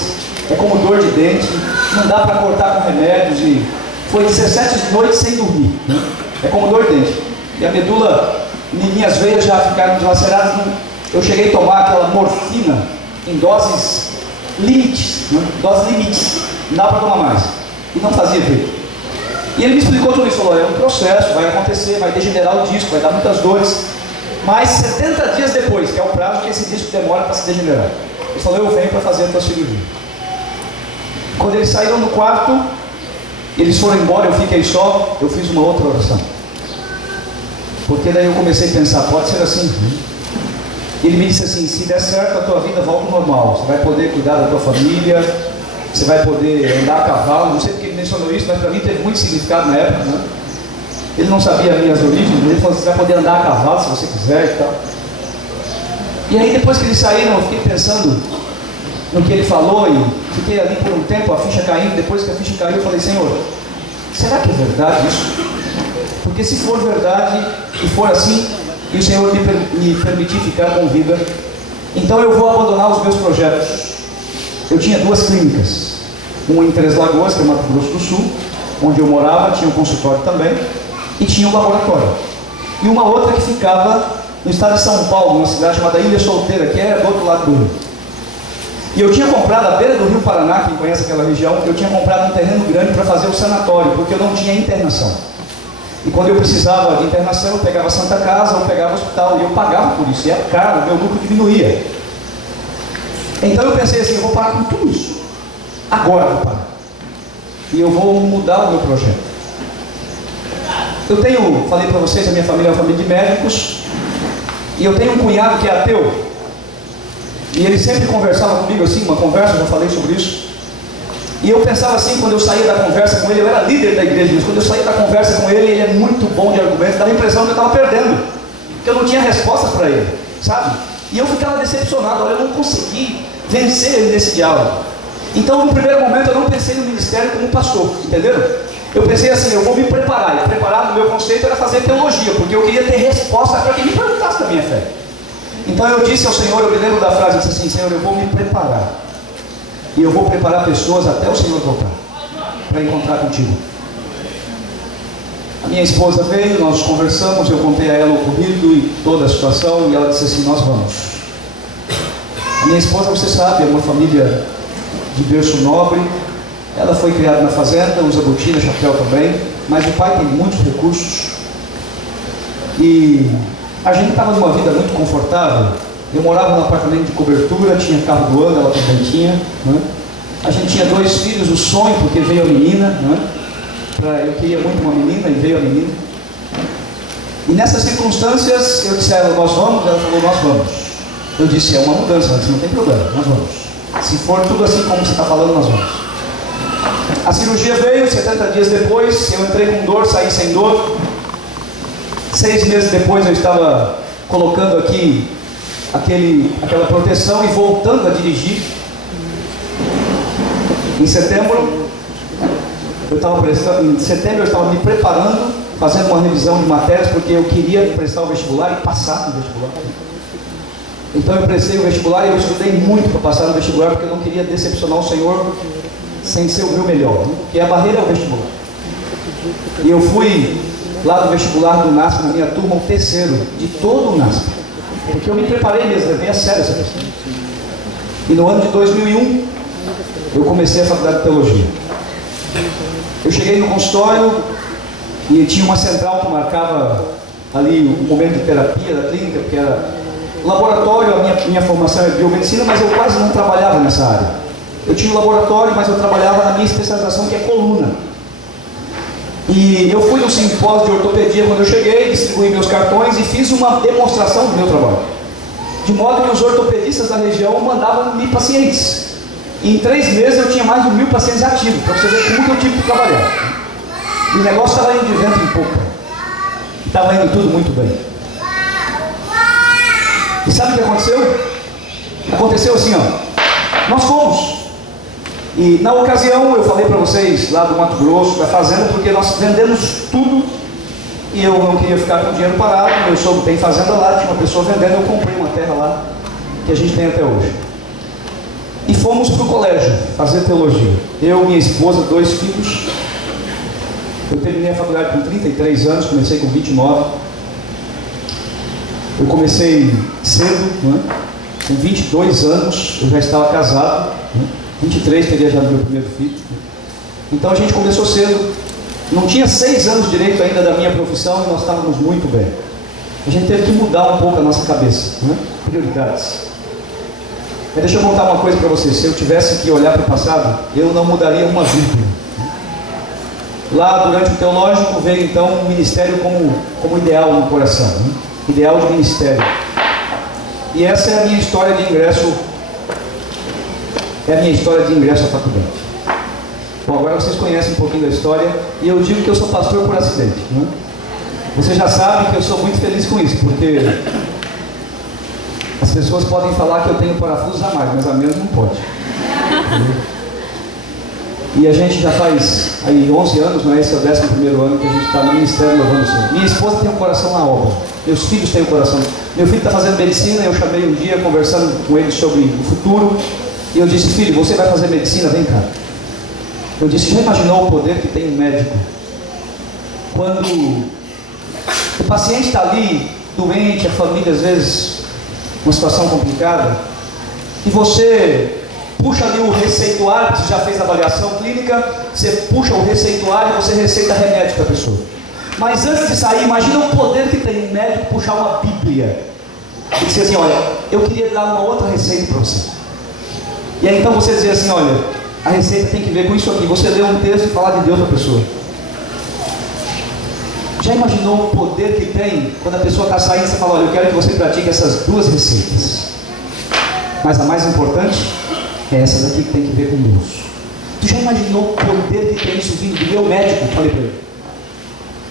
é como dor de dente, não dá para cortar com remédios, e foi 17 noites sem dormir, né? É como dor de dente. E a medula, minhas veias já ficaram dilaceradas, eu cheguei a tomar aquela morfina em doses limites, né? Doses limites, não dá para tomar mais, e não fazia efeito. E ele me explicou tudo isso, falou, é um processo, vai acontecer, vai degenerar o disco, vai dar muitas dores, mas 70 dias depois, que é o prazo que esse disco demora para se degenerar. Ele falou, eu venho para fazer a tua cirurgia. Quando eles saíram do quarto, eles foram embora, eu fiquei só, eu fiz uma outra oração. Porque daí eu comecei a pensar, pode ser assim. Ele me disse assim, se der certo a tua vida volta ao normal, você vai poder cuidar da tua família, você vai poder andar a cavalo, não sei porque ele mencionou isso, mas para mim teve muito significado na época, né? Ele não sabia as minhas origens, ele falou, você vai poder andar a cavalo se você quiser e tal. E aí depois que eles saíram, eu fiquei pensando no que ele falou e fiquei ali por um tempo, a ficha caindo. Depois que a ficha caiu, eu falei, Senhor, será que é verdade isso? Porque se for verdade e for assim, e o Senhor me permitir ficar com vida, então eu vou abandonar os meus projetos. Eu tinha 2 clínicas, uma em Três Lagoas, que é Mato Grosso do Sul, onde eu morava, tinha um consultório também, e tinha um laboratório. E uma outra que ficava no estado de São Paulo, numa cidade chamada Ilha Solteira, que é do outro lado do rio. E eu tinha comprado, à beira do Rio Paraná, quem conhece aquela região, eu tinha comprado um terreno grande para fazer o sanatório, porque eu não tinha internação. E quando eu precisava de internação, eu pegava a Santa Casa, ou pegava o hospital, e eu pagava por isso, e era caro, meu lucro diminuía. Então eu pensei assim, eu vou parar com tudo isso. Agora eu vou parar. E eu vou mudar o meu projeto. Eu falei para vocês, a minha família é uma família de médicos, e eu tenho um cunhado que é ateu, e ele sempre conversava comigo assim, uma conversa, eu já falei sobre isso. E eu pensava assim, quando eu saía da conversa com ele, eu era líder da igreja, mas quando eu saía da conversa com ele é muito bom de argumentos, dava a impressão que eu estava perdendo, que eu não tinha respostas para ele, sabe? E eu ficava decepcionado, olha, eu não consegui vencer ele nesse diálogo. Então, no primeiro momento, eu não pensei no ministério como pastor, entenderam? Eu pensei assim, eu vou me preparar, e preparar no meu conceito era fazer teologia, porque eu queria ter resposta para quem me perguntasse da minha fé. Então eu disse ao Senhor, eu me lembro da frase, eu disse assim, Senhor, eu vou me preparar, e eu vou preparar pessoas até o Senhor voltar, para encontrar contigo. A minha esposa veio, nós conversamos, eu contei a ela o ocorrido e toda a situação, e ela disse assim, nós vamos. A minha esposa, você sabe, é uma família de berço nobre, ela foi criada na fazenda, usa botina, chapéu também, mas o pai tem muitos recursos, e a gente estava numa vida muito confortável. Eu morava num apartamento de cobertura, tinha carro do ano, ela também tinha, né? A gente tinha 2 filhos, o sonho, porque veio a menina, né? Eu queria muito uma menina e veio a menina. E nessas circunstâncias eu disse a ela, nós vamos? Ela falou, nós vamos. Eu disse, é uma mudança, ela disse, não tem problema, nós vamos. Se for tudo assim como você está falando, nós vamos. A cirurgia veio, 70 dias depois, eu entrei com dor, saí sem dor. 6 meses depois eu estava colocando aqui aquela proteção e voltando a dirigir. Em setembro eu estava me preparando, fazendo uma revisão de matérias, porque eu queria prestar o vestibular e passar no vestibular. Então eu prestei o vestibular e eu estudei muito para passar no vestibular, porque eu não queria decepcionar o Senhor sem ser o meu melhor, né? Porque a barreira é o vestibular. E eu fui lá do vestibular do NASP, na minha turma, o terceiro de todo o NASP, porque eu me preparei mesmo, levei a sério essa questão. E no ano de 2001 eu comecei a faculdade de teologia. Eu cheguei no consultório e tinha uma central que marcava ali o momento de terapia da clínica, porque era laboratório. A minha formação é biomedicina, mas eu quase não trabalhava nessa área. Eu tinha um laboratório, mas eu trabalhava na minha especialização, que é coluna. E eu fui no simpósio de ortopedia quando eu cheguei, distribuí meus cartões e fiz uma demonstração do meu trabalho, de modo que os ortopedistas da região mandavam-me pacientes. E em 3 meses eu tinha mais de 1000 pacientes ativos, para você ver como que eu tive que trabalhar. E o negócio estava indo de vento em pouco, estava indo tudo muito bem. E sabe o que aconteceu? Aconteceu assim, ó. Nós fomos. E na ocasião eu falei para vocês lá do Mato Grosso, da fazenda, porque nós vendemos tudo e eu não queria ficar com o dinheiro parado. Meu sogro tem fazenda lá, tinha uma pessoa vendendo, eu comprei uma terra lá que a gente tem até hoje. E fomos para o colégio fazer teologia. Eu, minha esposa, 2 filhos. Eu terminei a faculdade com 33 anos, comecei com 29. Eu comecei cedo, né? Com 22 anos eu já estava casado, né? 23 teria já meu primeiro filho. Então a gente começou cedo. Não tinha 6 anos direito ainda da minha profissão e nós estávamos muito bem. A gente teve que mudar um pouco a nossa cabeça, né? Prioridades. Mas deixa eu contar uma coisa para vocês. Se eu tivesse que olhar para o passado, eu não mudaria uma vírgula. Lá durante o teológico veio então o ministério como ideal no coração, né? Ideal de ministério. E essa é a minha história de ingresso. É a minha história de ingresso à faculdade. Bom, agora vocês conhecem um pouquinho da história. E eu digo que eu sou pastor por acidente, né? Vocês já sabem que eu sou muito feliz com isso, porque as pessoas podem falar que eu tenho parafusos a mais, mas a menos não pode. E a gente já faz aí 11 anos, não é? Esse é o 11º ano que a gente está no ministério louvando o Senhor. Minha esposa tem um coração na obra, meus filhos têm um coração. Meu filho está fazendo medicina, eu chamei um dia conversando com ele sobre o futuro, e eu disse: filho, você vai fazer medicina, vem cá. Eu disse: já imaginou o poder que tem um médico? Quando o paciente está ali, doente, a família às vezes, uma situação complicada, e você puxa ali o receituário, você já fez a avaliação clínica, você puxa o receituário e você receita remédio para a pessoa. Mas antes de sair, imagina o poder que tem um médico puxar uma Bíblia e dizer assim: olha, eu queria dar uma outra receita para você. E aí então você dizer assim: olha, a receita tem que ver com isso aqui. Você lê um texto e falar de Deus para a pessoa. Já imaginou o poder que tem quando a pessoa está saindo e você fala: olha, eu quero que você pratique essas 2 receitas, mas a mais importante é essa daqui que tem que ver com Deus. Tu já imaginou o poder que tem isso vindo do meu médico? Falei para ele.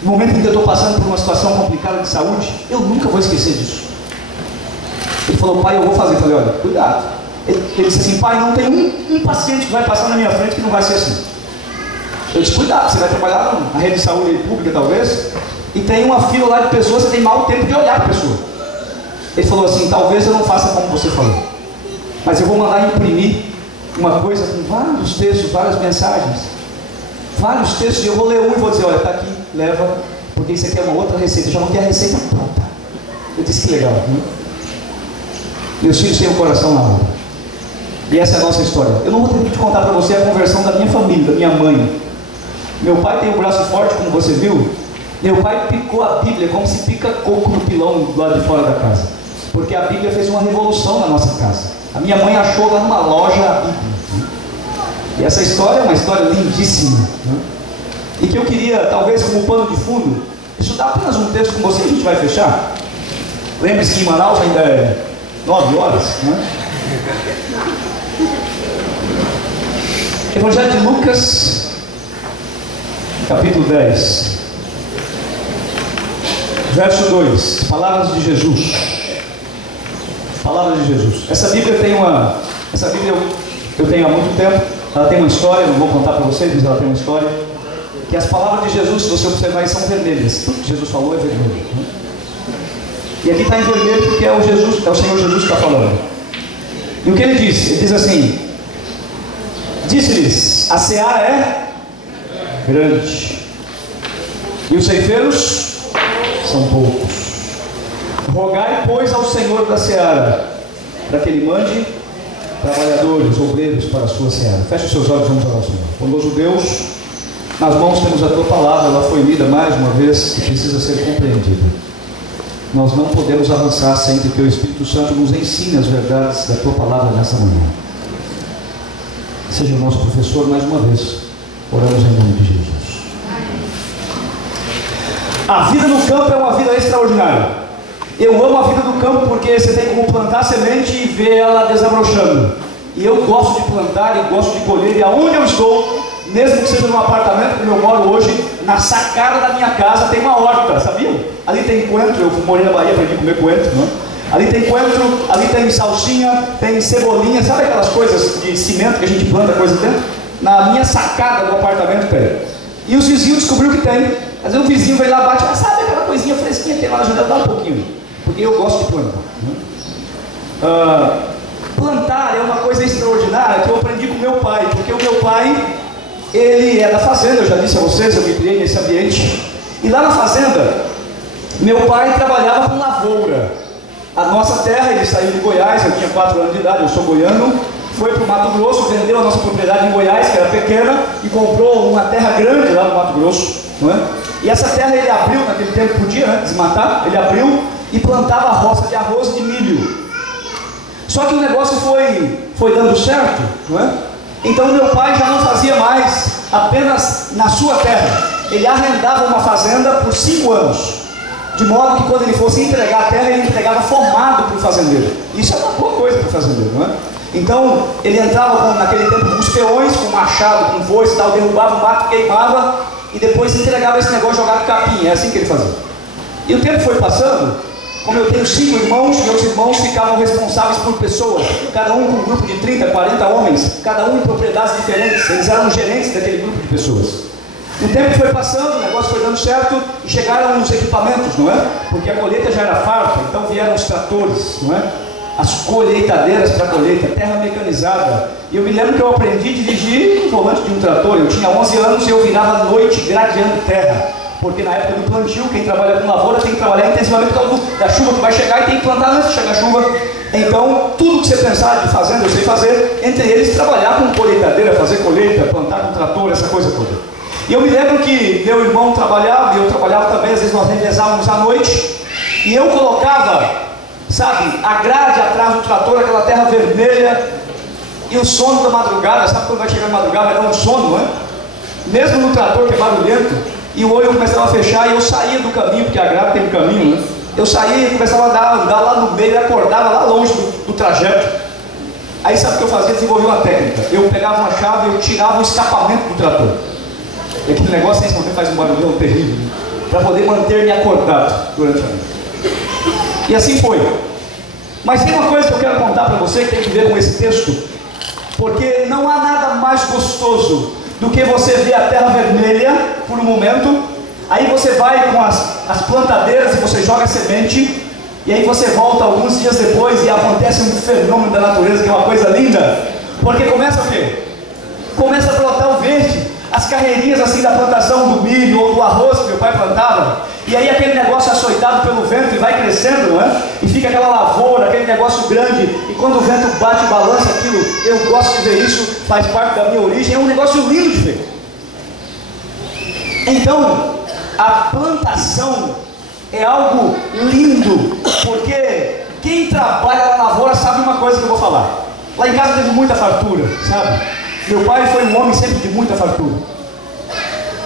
No momento em que eu estou passando por uma situação complicada de saúde, eu nunca vou esquecer disso. Ele falou: pai, eu vou fazer. Eu falei: olha, cuidado. Ele disse assim: pai, não tem um paciente que vai passar na minha frente que não vai ser assim. Eu disse: cuidado, você vai trabalhar na rede de saúde pública talvez, e tem uma fila lá de pessoas, você tem mau tempo de olhar para a pessoa. Ele falou assim: talvez eu não faça como você falou, mas eu vou mandar imprimir uma coisa com vários textos, várias mensagens, vários textos, e eu vou ler um e vou dizer: olha, está aqui, leva, porque isso aqui é uma outra receita. Eu já vou ter a receita pronta. Eu disse: que legal, né? Meus filhos têm o coração na obra. E essa é a nossa história. Eu não vou ter que contar para você a conversão da minha família, da minha mãe. Meu pai tem um braço forte, como você viu. Meu pai picou a Bíblia como se pica coco no pilão do lado de fora da casa, porque a Bíblia fez uma revolução na nossa casa. A minha mãe achou lá numa loja a Bíblia. E essa história é uma história lindíssima, né? E que eu queria, talvez como pano de fundo, estudar apenas um texto com você. A gente vai fechar. Lembre-se que em Manaus ainda é 9 horas, né? Evangelho de Lucas, capítulo 10, verso 2, palavras de Jesus. Palavras de Jesus. Essa Bíblia eu tenho há muito tempo. Ela tem uma história, não vou contar para vocês, mas ela tem uma história. Que as palavras de Jesus, se você observar, são vermelhas. Tudo que Jesus falou é vermelho, né? E aqui está em vermelho porque é o Senhor Jesus que está falando. E o que ele diz? Ele diz assim: disse-lhes, a seara é grande, e os ceifeiros são poucos. Rogai, pois, ao Senhor da seara, para que ele mande trabalhadores, obreiros para a sua seara. Feche os seus olhos, vamos orar ao Senhor. Bondoso Deus, nas mãos temos a tua palavra, ela foi lida mais uma vez e precisa ser compreendida. Nós não podemos avançar sem que o teu Espírito Santo nos ensine as verdades da tua palavra nessa manhã. Seja o nosso professor mais uma vez. Oramos em nome de Jesus. A vida no campo é uma vida extraordinária. Eu amo a vida do campo porque você tem como plantar semente e ver ela desabrochando. E eu gosto de plantar e gosto de colher. E aonde eu estou, mesmo que seja num apartamento como eu moro hoje, na sacada da minha casa tem uma horta, sabiam? Ali tem coentro, eu morei na Bahia, aprendi a comer coentro, não é? Ali tem coentro, ali tem salsinha, tem cebolinha, sabe aquelas coisas de cimento que a gente planta coisa dentro? Na minha sacada do apartamento tem. E os vizinhos descobriram que tem. Às vezes o vizinho vai lá e bate, sabe aquela coisinha fresquinha que tem lá na janela, dá um pouquinho. Porque eu gosto de plantar, né? Plantar é uma coisa extraordinária que eu aprendi com meu pai, porque o meu pai, ele é da fazenda, eu já disse a vocês, eu me criei nesse ambiente. E lá na fazenda, meu pai trabalhava com lavoura. A nossa terra, ele saiu de Goiás, eu tinha 4 anos de idade, eu sou goiano, foi para o Mato Grosso, vendeu a nossa propriedade em Goiás, que era pequena, e comprou uma terra grande lá no Mato Grosso, não é? E essa terra ele abriu, naquele tempo podia, né, desmatar, ele abriu e plantava roça de arroz e de milho. Só que o negócio foi dando certo, não é? Então meu pai já não fazia mais apenas na sua terra, ele arrendava uma fazenda por 5 anos, de modo que quando ele fosse entregar a terra, ele entregava formado para o fazendeiro. Isso é uma boa coisa para o fazendeiro, não é? Então ele entrava naquele tempo com os peões, com machado, com foice e tal, derrubava o mato, queimava e depois entregava esse negócio jogado capim. É assim que ele fazia. E o tempo foi passando. Como eu tenho 5 irmãos, meus irmãos ficavam responsáveis por pessoas, cada um com um grupo de 30, 40 homens, cada um em propriedades diferentes. Eles eram gerentes daquele grupo de pessoas. O tempo foi passando, o negócio foi dando certo e chegaram os equipamentos, não é? Porque a colheita já era farta, então vieram os tratores, não é? As colheitadeiras para colheita, terra mecanizada. E eu me lembro que eu aprendi a dirigir no volante de um trator. Eu tinha 11 anos e eu virava à noite gradeando terra. Porque na época do plantio, quem trabalha com lavoura tem que trabalhar intensivamente por causa da chuva que vai chegar e tem que plantar antes de chegar a chuva. Então, tudo que você pensar de fazenda, eu sei fazer, entre eles trabalhar com colheitadeira, fazer colheita, plantar com trator, essa coisa toda. E eu me lembro que meu irmão trabalhava, e eu trabalhava também, às vezes nós revezávamos à noite, e eu colocava, sabe, a grade atrás do trator, aquela terra vermelha, e o sono da madrugada, sabe quando vai chegar a madrugada, vai dar um sono, não é? Mesmo no trator que é barulhento, e o olho começava a fechar, e eu saía do caminho, porque a grade tem um caminho, né? Eu saía e começava a andar lá no meio, e acordava lá longe do trajeto. Aí sabe o que eu fazia? Desenvolvi uma técnica. Eu pegava uma chave e eu tirava o escapamento do trator. E aquele negócio, nesse momento, faz um barulhão terrível, né? Para poder manter-me acordado durante a noite. E assim foi. Mas tem uma coisa que eu quero contar para você que tem que ver com esse texto, porque não há nada mais gostoso do que você ver a terra vermelha por um momento, aí você vai com as plantadeiras e você joga a semente, e aí você volta alguns dias depois e acontece um fenômeno da natureza que é uma coisa linda, porque começa o quê? Começa a brotar o verde, as carreirinhas assim da plantação do milho ou do arroz que meu pai plantava, e aí aquele negócio açoitado pelo vento e vai crescendo, não é? E fica aquela lavoura, aquele negócio grande, e quando o vento bate e balança aquilo, eu gosto de ver isso, faz parte da minha origem, é um negócio lindo de ver. Então, a plantação é algo lindo, porque quem trabalha na lavoura sabe uma coisa que eu vou falar. Lá em casa teve muita fartura, sabe? Meu pai foi um homem sempre de muita fartura.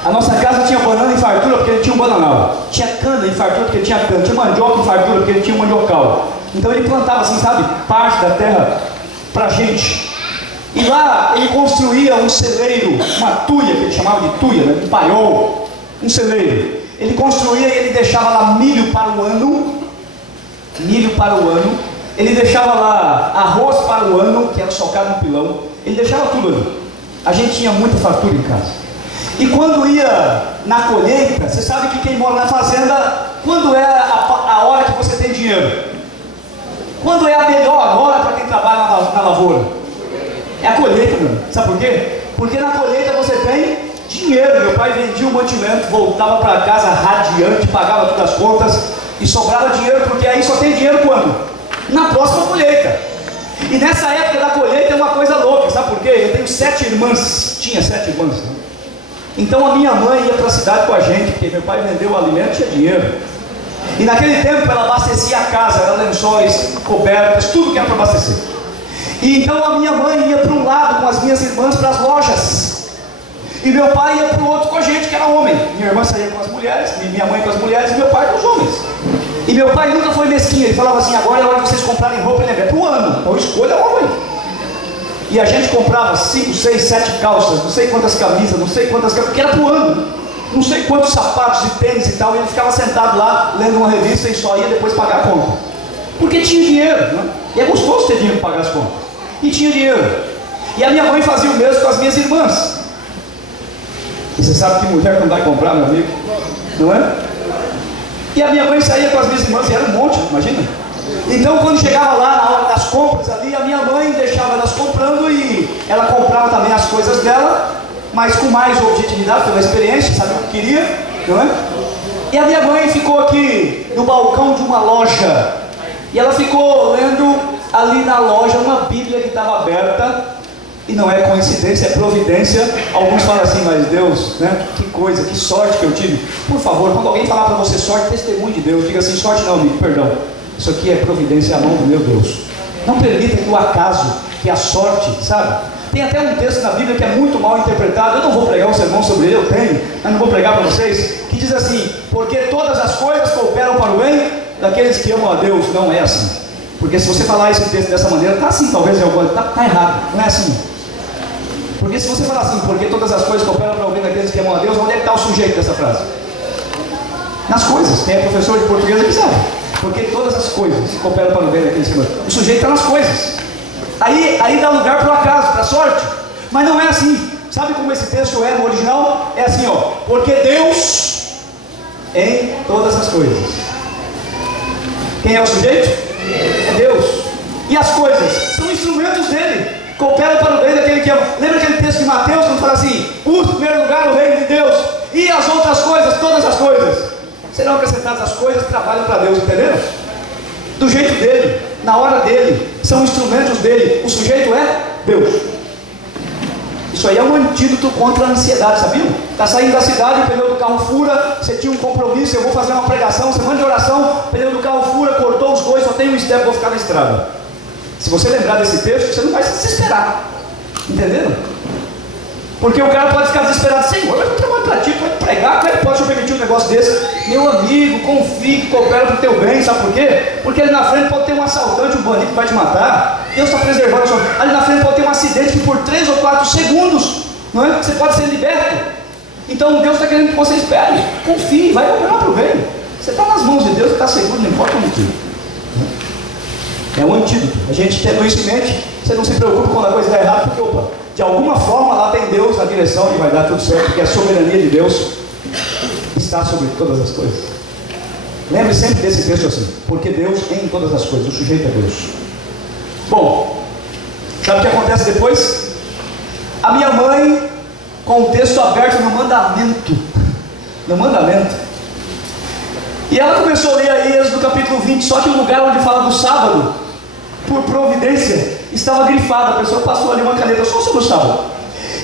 A nossa casa tinha banana em fartura porque ele tinha um bananal. Tinha cana em fartura porque ele tinha cana. Tinha mandioca em fartura porque ele tinha um mandiocal. Então ele plantava assim, sabe, parte da terra pra gente. E lá ele construía um celeiro, uma tuia, que ele chamava de tuia, né? Um paiol, um celeiro. Ele construía e ele deixava lá milho para o ano. Milho para o ano. Ele deixava lá arroz para o ano, que era socado no pilão. Ele deixava tudo ali. A gente tinha muita fartura em casa. E quando ia na colheita, você sabe que quem mora na fazenda, quando é a hora que você tem dinheiro? Quando é a melhor hora para quem trabalha na lavoura? É a colheita, meu. Sabe por quê? Porque na colheita você tem dinheiro. Meu pai vendia o mantimento, voltava para casa radiante, pagava todas as contas e sobrava dinheiro, porque aí só tem dinheiro quando? Na próxima colheita. E nessa época da colheita é uma coisa louca, sabe por quê? Eu tenho 7 irmãs, tinha 7 irmãs, né? Então a minha mãe ia para a cidade com a gente, porque meu pai vendeu o alimento e tinha dinheiro. E naquele tempo ela abastecia a casa, era lençóis, cobertas, tudo que era para abastecer. E então a minha mãe ia para um lado com as minhas irmãs para as lojas. E meu pai ia para o outro com a gente, que era homem. Minha irmã saía com as mulheres, minha mãe com as mulheres e meu pai com os homens. E meu pai nunca foi mesquinho, ele falava assim, agora é hora de vocês comprarem roupa, ele é para o ano, então escolha homem. E a gente comprava 5, 6, 7 calças, não sei quantas camisas, porque era para o ano. Não sei quantos sapatos e tênis e tal, e ele ficava sentado lá, lendo uma revista e só ia depois pagar a conta. Porque tinha dinheiro, né? E é gostoso ter dinheiro para pagar as contas. E tinha dinheiro. E a minha mãe fazia o mesmo com as minhas irmãs. E você sabe que mulher não vai comprar, meu amigo? Não é? E a minha mãe saía com as minhas irmãs, e era um monte, imagina. Então quando chegava lá na hora das compras ali, a minha mãe deixava elas comprando e ela comprava também as coisas dela, mas com mais objetividade, pela experiência, sabia o que queria, não é? E a minha mãe ficou aqui no balcão de uma loja, e ela ficou lendo ali na loja uma Bíblia que estava aberta, e não é coincidência, é providência. Alguns falam assim, mas Deus, né? Que coisa, que sorte que eu tive. Por favor, quando alguém falar para você sorte, testemunho de Deus, diga assim, sorte não, amigo, perdão. Isso aqui é providência, é a mão do meu Deus. Não permita que o acaso, que a sorte, sabe? Tem até um texto na Bíblia que é muito mal interpretado. Eu não vou pregar um sermão sobre ele, eu tenho, mas não vou pregar para vocês. Que diz assim, porque todas as coisas cooperam para o bem daqueles que amam a Deus. Não é assim. Porque se você falar esse texto dessa maneira, está assim, talvez em alguma, está errado, não é assim. Porque se você falar assim, porque todas as coisas cooperam para o bem daqueles que amam a Deus, onde é que está o sujeito dessa frase? Nas coisas. Quem é professor de português aqui sabe. Porque todas as coisas cooperam para o bem daqueles que amam a Deus. O sujeito está nas coisas. Aí dá lugar para o acaso, para a sorte. Mas não é assim. Sabe como esse texto é no original? É assim, ó. Porque Deus em todas as coisas. Quem é o sujeito? É Deus. E as coisas são instrumentos dele. Cooperam para o bem daquele que ama. Lembra aquele texto de Mateus, quando fala assim, busca em primeiro lugar o reino de Deus, e as outras coisas, todas as coisas serão acrescentadas. As coisas trabalham para Deus, entenderam? Do jeito dele, na hora dele, são instrumentos dele. O sujeito é Deus. Isso aí é um antídoto contra a ansiedade, sabiam? Está saindo da cidade, o pneu do carro fura, você tinha um compromisso, eu vou fazer uma pregação, semana de oração, o pneu do carro fura, cortou os dois, só tem um step, vou ficar na estrada. Se você lembrar desse texto, você não vai se desesperar. Entenderam? Porque o cara pode ficar desesperado. Senhor, mas eu trabalho para ti, pode pregar, como é que pode eu permitir um negócio desse? Meu amigo, confie, que coopera para o teu bem, sabe por quê? Porque ali na frente pode ter um assaltante, um bandido que vai te matar. Deus está preservando a sua vida. Ali na frente pode ter um acidente que por 3 ou 4 segundos, não é? Você pode ser liberto. Então Deus está querendo que você espere. Confie, vai cooperar para o bem. Você está nas mãos de Deus, está seguro, não importa o motivo. É um antídoto. A gente tendo isso em mente, você não se preocupa quando a coisa dá errado, porque opa, de alguma forma lá tem Deus na direção e vai dar tudo certo, porque a soberania de Deus está sobre todas as coisas. Lembre sempre desse texto assim, porque Deus em todas as coisas, o sujeito é Deus. Bom, sabe o que acontece depois? A minha mãe, com o texto aberto no mandamento, e ela começou a ler aí Êxodo capítulo 20, só que o lugar onde fala do sábado, por providência, estava grifado. A pessoa passou ali uma caneta só sobre o sábado.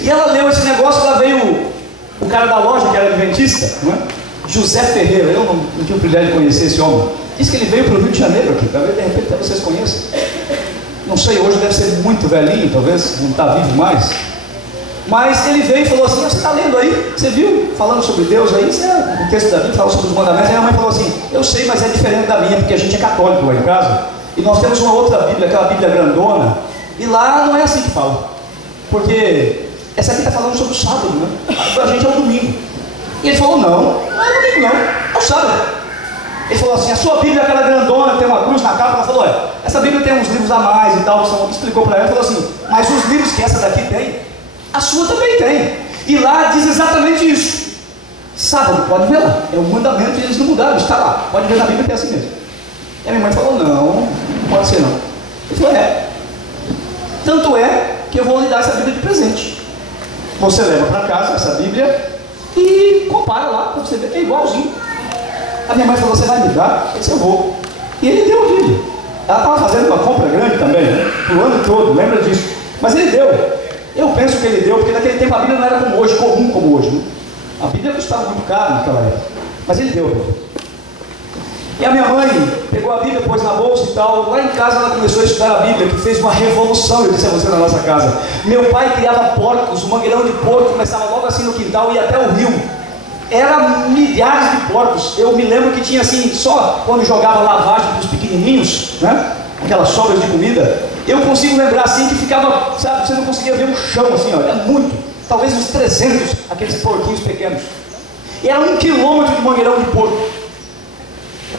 E ela leu esse negócio, lá veio o cara da loja, que era adventista, não é? José Ferreira, eu não tive o privilégio de conhecer esse homem. Diz que ele veio para o Rio de Janeiro aqui, talvez de repente até vocês conheçam. Não sei, hoje deve ser muito velhinho, talvez, não está vivo mais. Mas ele veio e falou assim, você está lendo aí? Você viu? Falando sobre Deus aí, o texto da Bíblia fala sobre os mandamentos. Aí a mãe falou assim, eu sei, mas é diferente da minha, porque a gente é católico lá em casa. E nós temos uma outra Bíblia, aquela Bíblia grandona. E lá não é assim que fala. Porque essa aqui está falando sobre o sábado, né? Para a gente é o domingo. E ele falou, não é comigo não, é o sábado. Ele falou assim, a sua Bíblia é aquela grandona, tem uma cruz na capa. Ela falou, essa Bíblia tem uns livros a mais e tal. Explicou para ela, falou assim, mas os livros que essa daqui tem, a sua também tem. E lá diz exatamente isso. Sábado, pode ver lá, é um mandamento e eles não mudaram, está lá, pode ver na Bíblia que é assim mesmo. E a minha mãe falou, não pode ser não. Ele falou, tanto é que eu vou lhe dar essa Bíblia de presente. Você leva para casa essa Bíblia e compara lá, para você ver que é igualzinho. A minha mãe falou, você vai me dar? Eu disse, eu vou. E ele deu a Bíblia. Ela estava fazendo uma compra grande também, né? O ano todo, lembra disso. Mas ele deu. Eu penso que ele deu, porque naquele tempo a Bíblia não era como hoje, comum como hoje, né? A Bíblia custava muito caro naquela época. Mas ele deu. E a minha mãe pegou a Bíblia, pôs na bolsa e tal. Lá em casa ela começou a estudar a Bíblia, que fez uma revolução, eu disse a você, na nossa casa. Meu pai criava porcos, um mangueirão de porco, começava logo assim no quintal e ia até o rio. Era milhares de porcos. Eu me lembro que tinha assim, só quando jogava lavagem para os pequenininhos, né? Aquelas sobras de comida. Eu consigo lembrar assim que ficava, sabe, você não conseguia ver o chão assim, ó, era muito. Talvez uns 300, aqueles porquinhos pequenos. E era 1 quilômetro de mangueirão de porco.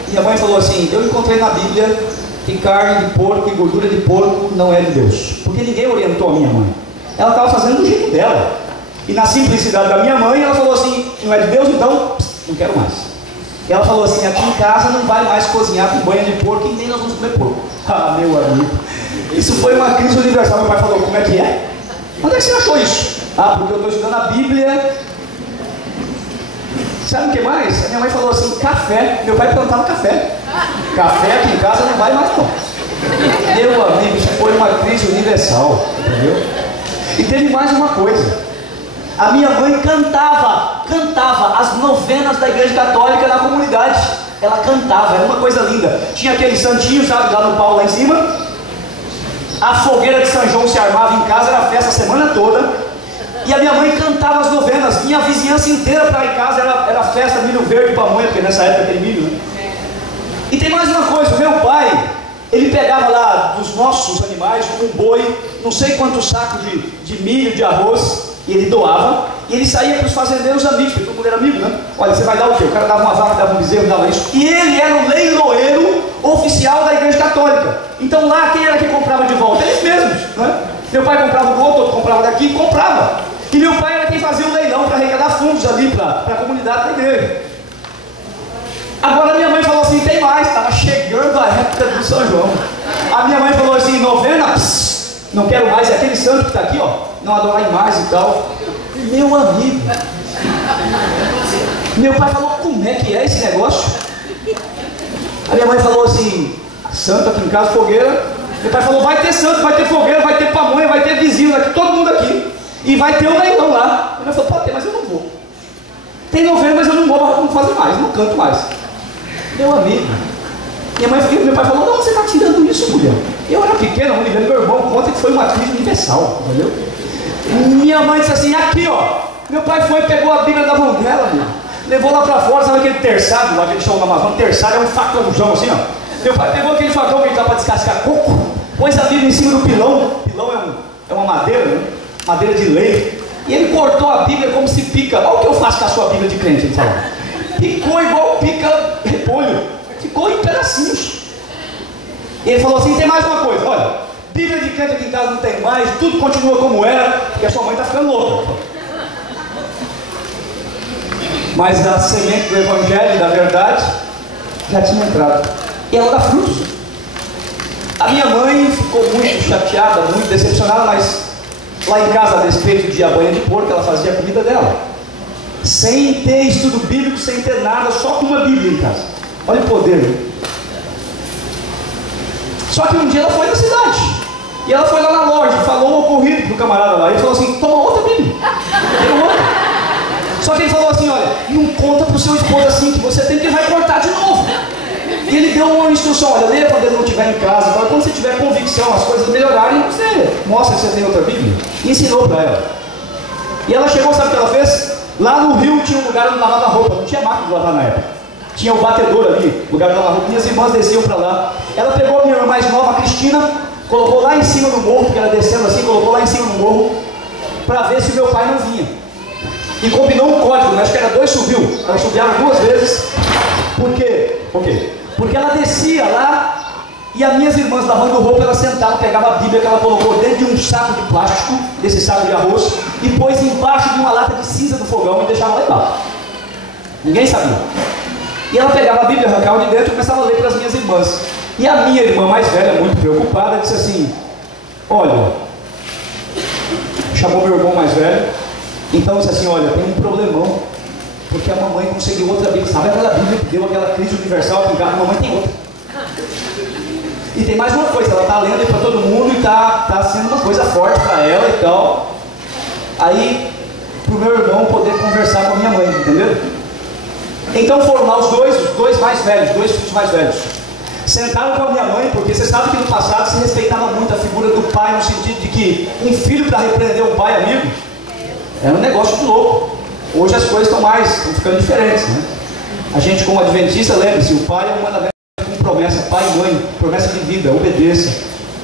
E a mãe falou assim, eu encontrei na Bíblia que carne de porco e gordura de porco não é de Deus. Porque ninguém orientou a minha mãe. Ela estava fazendo do jeito dela. E na simplicidade da minha mãe, ela falou assim, não é de Deus, então não quero mais. E ela falou assim, aqui em casa não vai mais cozinhar com banha de porco e nem nós vamos comer porco. Ah, meu amigo, isso foi uma crise universal. Meu pai falou, como é que é? Onde é que você achou isso? Ah, porque eu estou estudando a Bíblia. Sabe o que mais? A minha mãe falou assim, café. Meu pai plantava café. Café aqui em casa não vai mais não. Meu amigo, isso foi uma crise universal, entendeu? E teve mais uma coisa. A minha mãe cantava as novenas da igreja católica na comunidade. Ela cantava, era uma coisa linda. Tinha aquele santinho, sabe, lá no pau lá em cima. A fogueira de São João se armava em casa, era festa a semana toda. E a minha mãe cantava as novenas. Vinha a vizinhança inteira para ir em casa, era festa, milho verde, pamonha, porque nessa época tem milho, né? E tem mais uma coisa, o meu pai, ele pegava lá dos nossos animais, um boi, não sei quantos sacos de milho, de arroz, e ele doava, e ele saía para os fazendeiros amigos, porque todo mundo era amigo, né? Olha, você vai dar o quê? O cara dava uma vaca, dava um bezerro, dava isso. E ele era o leiloeiro oficial da igreja católica. Então lá, quem era que comprava de volta? Eles mesmos, né? Meu pai comprava do outro comprava daqui e comprava. E meu pai era quem fazia o leilão para arrecadar fundos ali para a comunidade da igreja. Agora minha mãe falou assim, tem mais, estava chegando a época do São João. A minha mãe falou assim, novena, não quero mais, é aquele santo que está aqui, ó, não adorar mais e tal. Meu amigo, meu pai falou, como é que é esse negócio? A minha mãe falou assim, santo aqui em casa, fogueira. Meu pai falou, vai ter santo, vai ter fogueira, vai ter pamonha, vai ter vizinho aqui, todo mundo aqui. E vai ter um leilão lá. Minha mãe falou, pode ter, mas eu não vou. Tem novena, mas eu não vou, não fazer mais, não canto mais. Meu amigo, meu pai falou, não, você está tirando isso, mulher. Eu era pequeno, não ligando, meu irmão conta que foi uma crise universal, entendeu? Minha mãe disse assim, aqui ó, meu pai foi, pegou a Bíblia da mão dela, meu, levou lá para fora, sabe aquele terçado, lá que eles chamam na Amazônia, terçado é um facãozão assim, ó. Meu pai pegou aquele facão que ele dá para descascar coco, pôs a Bíblia em cima do pilão, pilão é uma madeira, né? Madeira de lei, e ele cortou a Bíblia como se pica. Olha o que eu faço com a sua Bíblia de crente, ele falou. Picou igual pica repolho, ficou em pedacinhos. E ele falou assim, tem mais uma coisa, olha, Bíblia de crente aqui em casa não tem mais, tudo continua como era, porque a sua mãe está ficando louca. Mas a semente do evangelho, da verdade, já tinha entrado. E ela dá frutos. A minha mãe ficou muito chateada, muito decepcionada, mas lá em casa, a despeito de a banha de porco, ela fazia a comida dela. Sem ter estudo bíblico, sem ter nada, só com uma Bíblia em casa. Olha o poder, né? Só que um dia ela foi na cidade. E ela foi lá na loja, falou o ocorrido pro camarada lá. Ele falou assim, toma outra Bíblia. Tem outra. Só que ele falou assim, olha, não conta pro seu esposo assim, que você tem que vai cortar de novo. E ele deu uma instrução, olha, leia quando ele não estiver em casa, para quando você tiver convicção, as coisas melhorarem, você mostra que você tem outra Bíblia. E ensinou para ela. E ela chegou, sabe o que ela fez? Lá no rio tinha um lugar onde lavava roupa, não tinha máquina de lavar na época. Tinha o batedor ali, lugar de lavar roupa, minhas irmãs desciam para lá. Ela pegou a minha irmã mais nova, a Cristina, colocou lá em cima do morro, porque ela descendo assim, colocou lá em cima do morro, para ver se o meu pai não vinha. e combinou um código, né? Acho que era 2 subiu. Ela subiava 2 vezes. Por quê? Porque ela descia lá e as minhas irmãs lavando roupa, ela sentava, pegava a Bíblia que ela colocou dentro de um saco de plástico, desse saco de arroz, e pôs embaixo de uma lata de cinza do fogão e deixava lá embaixo. Ninguém sabia. E ela pegava a Bíblia, arrancava de dentro e começava a ler para as minhas irmãs. E a minha irmã mais velha, muito preocupada, disse assim: olha, chamou meu irmão mais velho, então disse assim: olha, tem um problemão, porque a mamãe conseguiu outra Bíblia. Sabe aquela Bíblia que deu aquela crise universal que a mamãe tem outra. E tem mais uma coisa, ela está lendo para todo mundo e está sendo uma coisa forte para ela e tal. Aí, para o meu irmão poder conversar com a minha mãe, entendeu? Então foram lá os dois mais velhos, 2 filhos mais velhos. Sentaram com a minha mãe, porque você sabe que no passado se respeitava muito a figura do pai, no sentido de que um filho para repreender um pai amigo era um negócio de louco. Hoje as coisas estão ficando diferentes, né? A gente, como adventista, lembre-se, o pai é um mandamento com promessa, pai e mãe, promessa de vida, obedeça.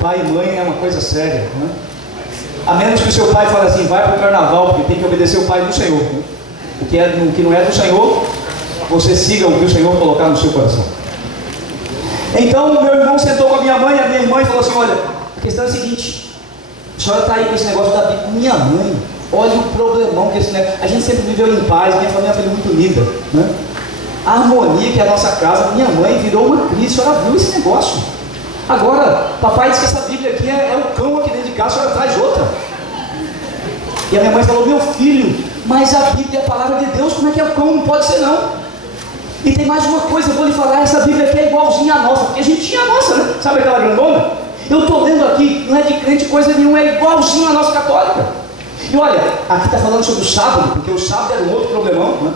Pai e mãe é uma coisa séria, né? A menos que o seu pai fale assim: vai para o carnaval, porque tem que obedecer o pai do Senhor, né? O que não é do Senhor, você siga o que o Senhor colocar no seu coração. Então meu irmão sentou com a minha mãe, e a minha irmã falou assim: olha, a questão é a seguinte, a senhora está aí com esse negócio da Bíblia. Minha mãe, olha o problemão que esse negócio. A gente sempre viveu em paz, minha família foi muito unida, né? A harmonia que é a nossa casa, minha mãe virou uma crise. A senhora viu esse negócio? Agora, papai disse que essa Bíblia aqui é o cão aqui dentro de casa, a senhora traz outra. E a minha mãe falou: meu filho, mas a Bíblia é a palavra de Deus, como é que é o cão? Não pode ser não. E tem mais uma coisa, eu vou lhe falar, essa Bíblia aqui é igualzinha à nossa, porque a gente tinha a nossa, né? Sabe aquela grandona? Eu estou lendo aqui, não é de crente coisa nenhuma, é igualzinho à nossa católica. E olha, aqui está falando sobre o sábado, porque o sábado era um outro problemão, né?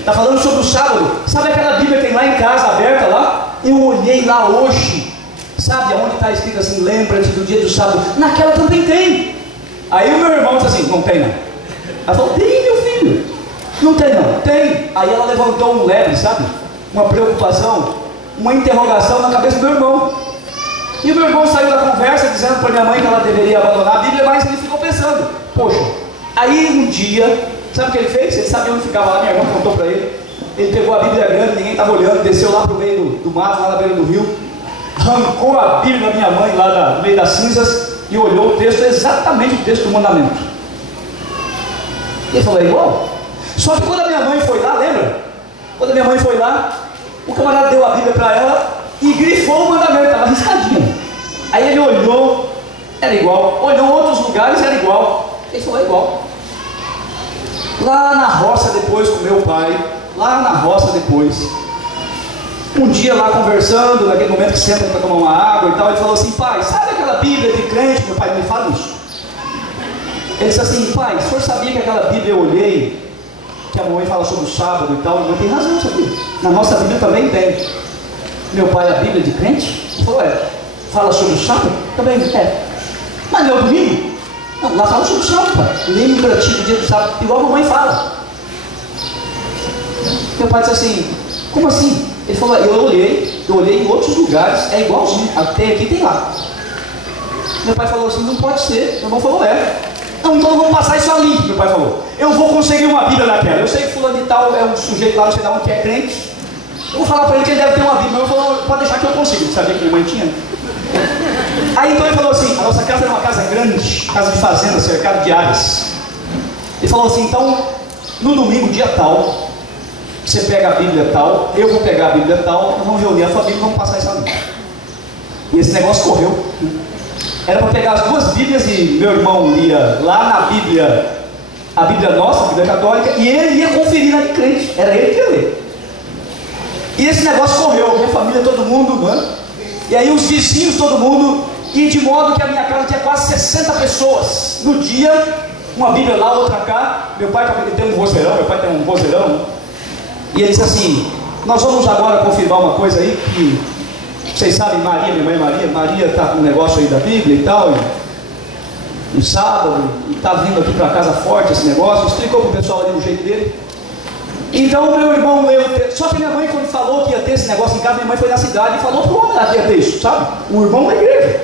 Está falando sobre o sábado. Sabe aquela Bíblia que tem lá em casa, aberta lá? Eu olhei lá hoje, sabe aonde está escrito assim: lembra-te do dia do sábado? Naquela também tem. Aí o meu irmão disse assim: não tem não. Ela falou: tem, meu filho. Não tem não, tem. Aí ela levantou um lebre, sabe? Uma preocupação, uma interrogação na cabeça do meu irmão. E o meu irmão saiu da conversa dizendo para minha mãe que ela deveria abandonar a Bíblia, mas ele ficou pensando: poxa, aí um dia, sabe o que ele fez? Ele sabia onde ficava lá, minha irmã contou para ele. Ele pegou a Bíblia grande, ninguém estava olhando, desceu lá para o meio do mato, lá na beira do rio, arrancou a Bíblia da minha mãe lá no meio das cinzas e olhou o texto, exatamente o texto do mandamento. Ele falou: é igual? Só que quando a minha mãe foi lá, lembra? Quando a minha mãe foi lá, o camarada deu a Bíblia para ela e grifou o mandamento, estava riscadinho. Aí ele olhou, era igual. Olhou outros lugares, era igual. Ele falou: é igual. Lá na roça depois com meu pai, um dia lá conversando, naquele momento que senta para tomar uma água e tal, ele falou assim: pai, sabe aquela Bíblia de crente? Meu pai me fala isso. Ele disse assim: pai, o senhor sabia que aquela Bíblia eu olhei, que a mamãe fala sobre o sábado e tal? Não tem razão, sabia? Na nossa Bíblia também tem. Meu pai, a Bíblia de crente? Ele falou: é. Fala sobre o sábado? Também é. Mas não é o domingo? Não, lá fala sobre o sábado, pai. Lembra-te do dia do sábado, igual a mamãe fala. Meu pai disse assim: como assim? Ele falou: eu olhei em outros lugares, é igualzinho, até aqui tem lá. Meu pai falou assim: não pode ser. Meu irmão falou: é. Não, então vamos passar isso ali. Meu pai falou: eu vou conseguir uma Bíblia daquela. Eu sei que fulano de tal é um sujeito lá, não sei de onde, que é crente. Eu vou falar para ele que ele deve ter uma Bíblia. Meu irmão falou: pode deixar que eu consigo. Sabia que minha mãe tinha? Aí então ele falou assim: a nossa casa era uma casa grande, casa de fazenda, cercada de áreas. Ele falou assim: então, no domingo, dia tal, você pega a Bíblia tal, eu vou pegar a Bíblia tal, nós vamos reunir a família e vamos passar isso ali. E esse negócio correu. Era para pegar as 2 Bíblias e meu irmão lia lá na Bíblia, a Bíblia nossa, a Bíblia católica, e ele ia conferir na de crente. Era ele que ia ler. E esse negócio correu, minha família, todo mundo, mano. E aí os vizinhos, todo mundo, e de modo que a minha casa tinha quase 60 pessoas. No dia, uma Bíblia lá, outra cá. Meu pai tem um vozeirão, e ele disse assim: nós vamos agora confirmar uma coisa aí, que vocês sabem, Maria, minha mãe Maria está com um negócio aí da Bíblia e tal, e sábado, e está vindo aqui para casa forte esse negócio. Explicou para o pessoal ali do jeito dele. Então o meu irmão leu, só que minha mãe, quando falou que ia ter esse negócio em casa, minha mãe foi na cidade e falou para o homem lá que ia ter isso, sabe? O irmão da igreja.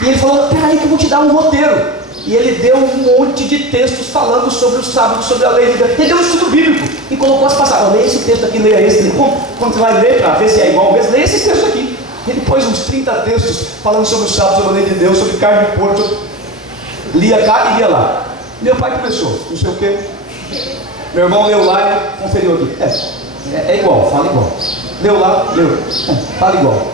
E ele falou: peraí que eu vou te dar um roteiro. e ele deu um monte de textos falando sobre o sábado, sobre a lei de Deus. Ele deu um estudo bíblico e colocou as passagens. Leia esse texto aqui, leia esse. Quando você vai ler para ver se é igual mesmo, leia esses textos aqui. Ele pôs uns 30 textos falando sobre o sábado, sobre a lei de Deus, sobre carne de porco. Lia cá e lia lá. Meu pai começou, não sei o quê. Meu irmão leu lá e conferiu aqui. É igual, fala igual. Leu lá, leu. Fala igual.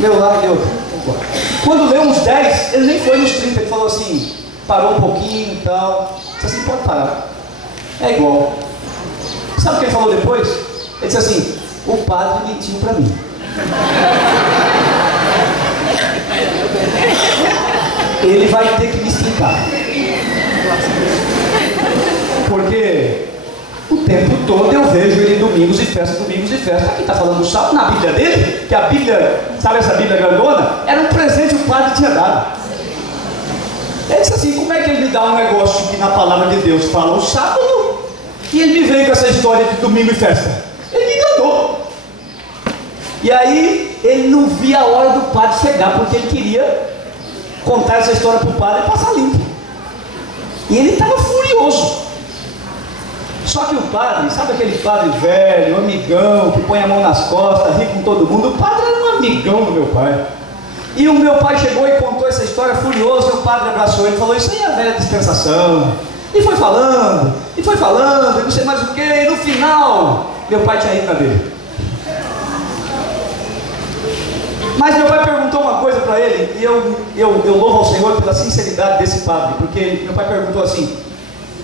Leu lá, leu. Igual. Quando leu uns 10, ele nem foi nos 30, ele falou assim, parou um pouquinho e tal. Disse assim, pode parar. É igual. Sabe o que ele falou depois? Ele disse assim, o padre mentiu para mim. Ele vai ter que me explicar. Porque o tempo todo eu vejo ele domingos e festas. Aqui está falando do sábado, na Bíblia dele, que a Bíblia, sabe essa Bíblia grandona? Era um presente que o padre tinha dado. Ele disse assim, como é que ele me dá um negócio que na palavra de Deus fala o sábado, e ele me vem com essa história de domingo e festa? Ele me enganou. E aí, ele não via a hora do padre chegar, porque ele queria contar essa história para o padre e passar limpo. E ele estava furioso. Só que o padre, sabe aquele padre velho, amigão, que põe a mão nas costas, ri com todo mundo? O padre era um amigão do meu pai. E o meu pai chegou e contou essa história furioso, e o padre abraçou ele e falou, isso aí é a velha dispensação. E foi falando, e não sei mais o que, e no final, meu pai tinha ido na dele. Mas meu pai perguntou uma coisa para ele, e eu louvo ao Senhor pela sinceridade desse padre, porque meu pai perguntou assim,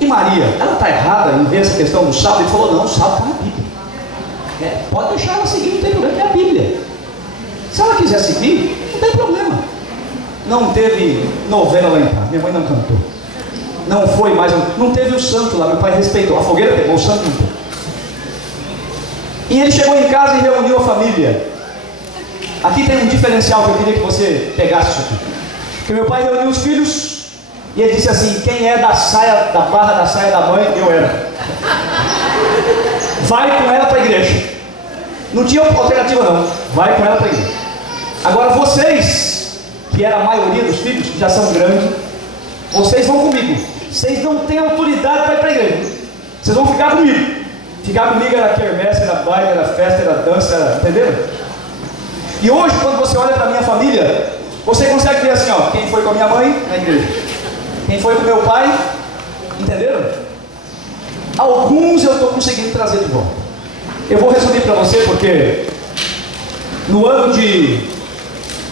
e Maria, ela está errada em ver essa questão do sábado? Ele falou, não, o sábado está na Bíblia. Pode deixar ela seguir, não tem problema, é a Bíblia. Se ela quiser seguir, não tem problema. Não teve novela lá em casa, minha mãe não cantou. Não foi mais, não teve o santo lá, meu pai respeitou. A fogueira pegou, o santo não teve. E ele chegou em casa e reuniu a família. Aqui tem um diferencial que eu queria que você pegasse isso aqui. Porque meu pai reuniu os filhos e ele disse assim, quem é da saia, da barra da saia da mãe, eu era. Vai com ela para a igreja. Não tinha alternativa não, vai com ela para a igreja. Agora vocês, que era a maioria dos filhos, que já são grandes, vocês vão comigo. Vocês não têm autoridade para ir para a igreja. Vocês vão ficar comigo. Ficar comigo era quermesse, era baile, era festa, era dança, era... entenderam? E hoje, quando você olha para a minha família, você consegue ver assim, ó, quem foi com a minha mãe na igreja, quem foi com meu pai, entenderam? Alguns eu estou conseguindo trazer de volta. Eu vou resumir para você, porque no ano de...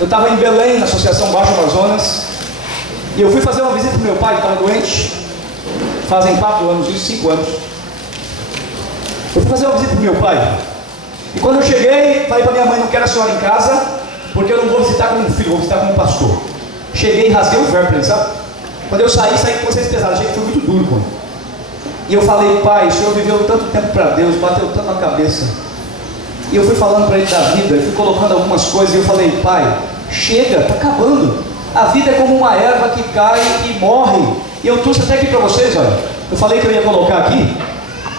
eu estava em Belém, na Associação Baixo Amazonas, e eu fui fazer uma visita para meu pai, que estava doente, fazem 4 anos, isso, 5 anos. Eu fui fazer uma visita para meu pai. E quando eu cheguei, falei para minha mãe, não quero a senhora em casa, porque eu não vou visitar como filho, vou visitar como pastor. Cheguei e rasguei o verbo para ele, sabe? Quando eu saí com vocês pesados, achei que foi muito duro, pô. E eu falei, pai, o senhor viveu tanto tempo para Deus, bateu tanto na cabeça. E eu fui falando para ele da vida, eu fui colocando algumas coisas, e eu falei, pai, chega, está acabando. A vida é como uma erva que cai e morre. E eu trouxe até aqui para vocês, olha. Eu falei que eu ia colocar aqui,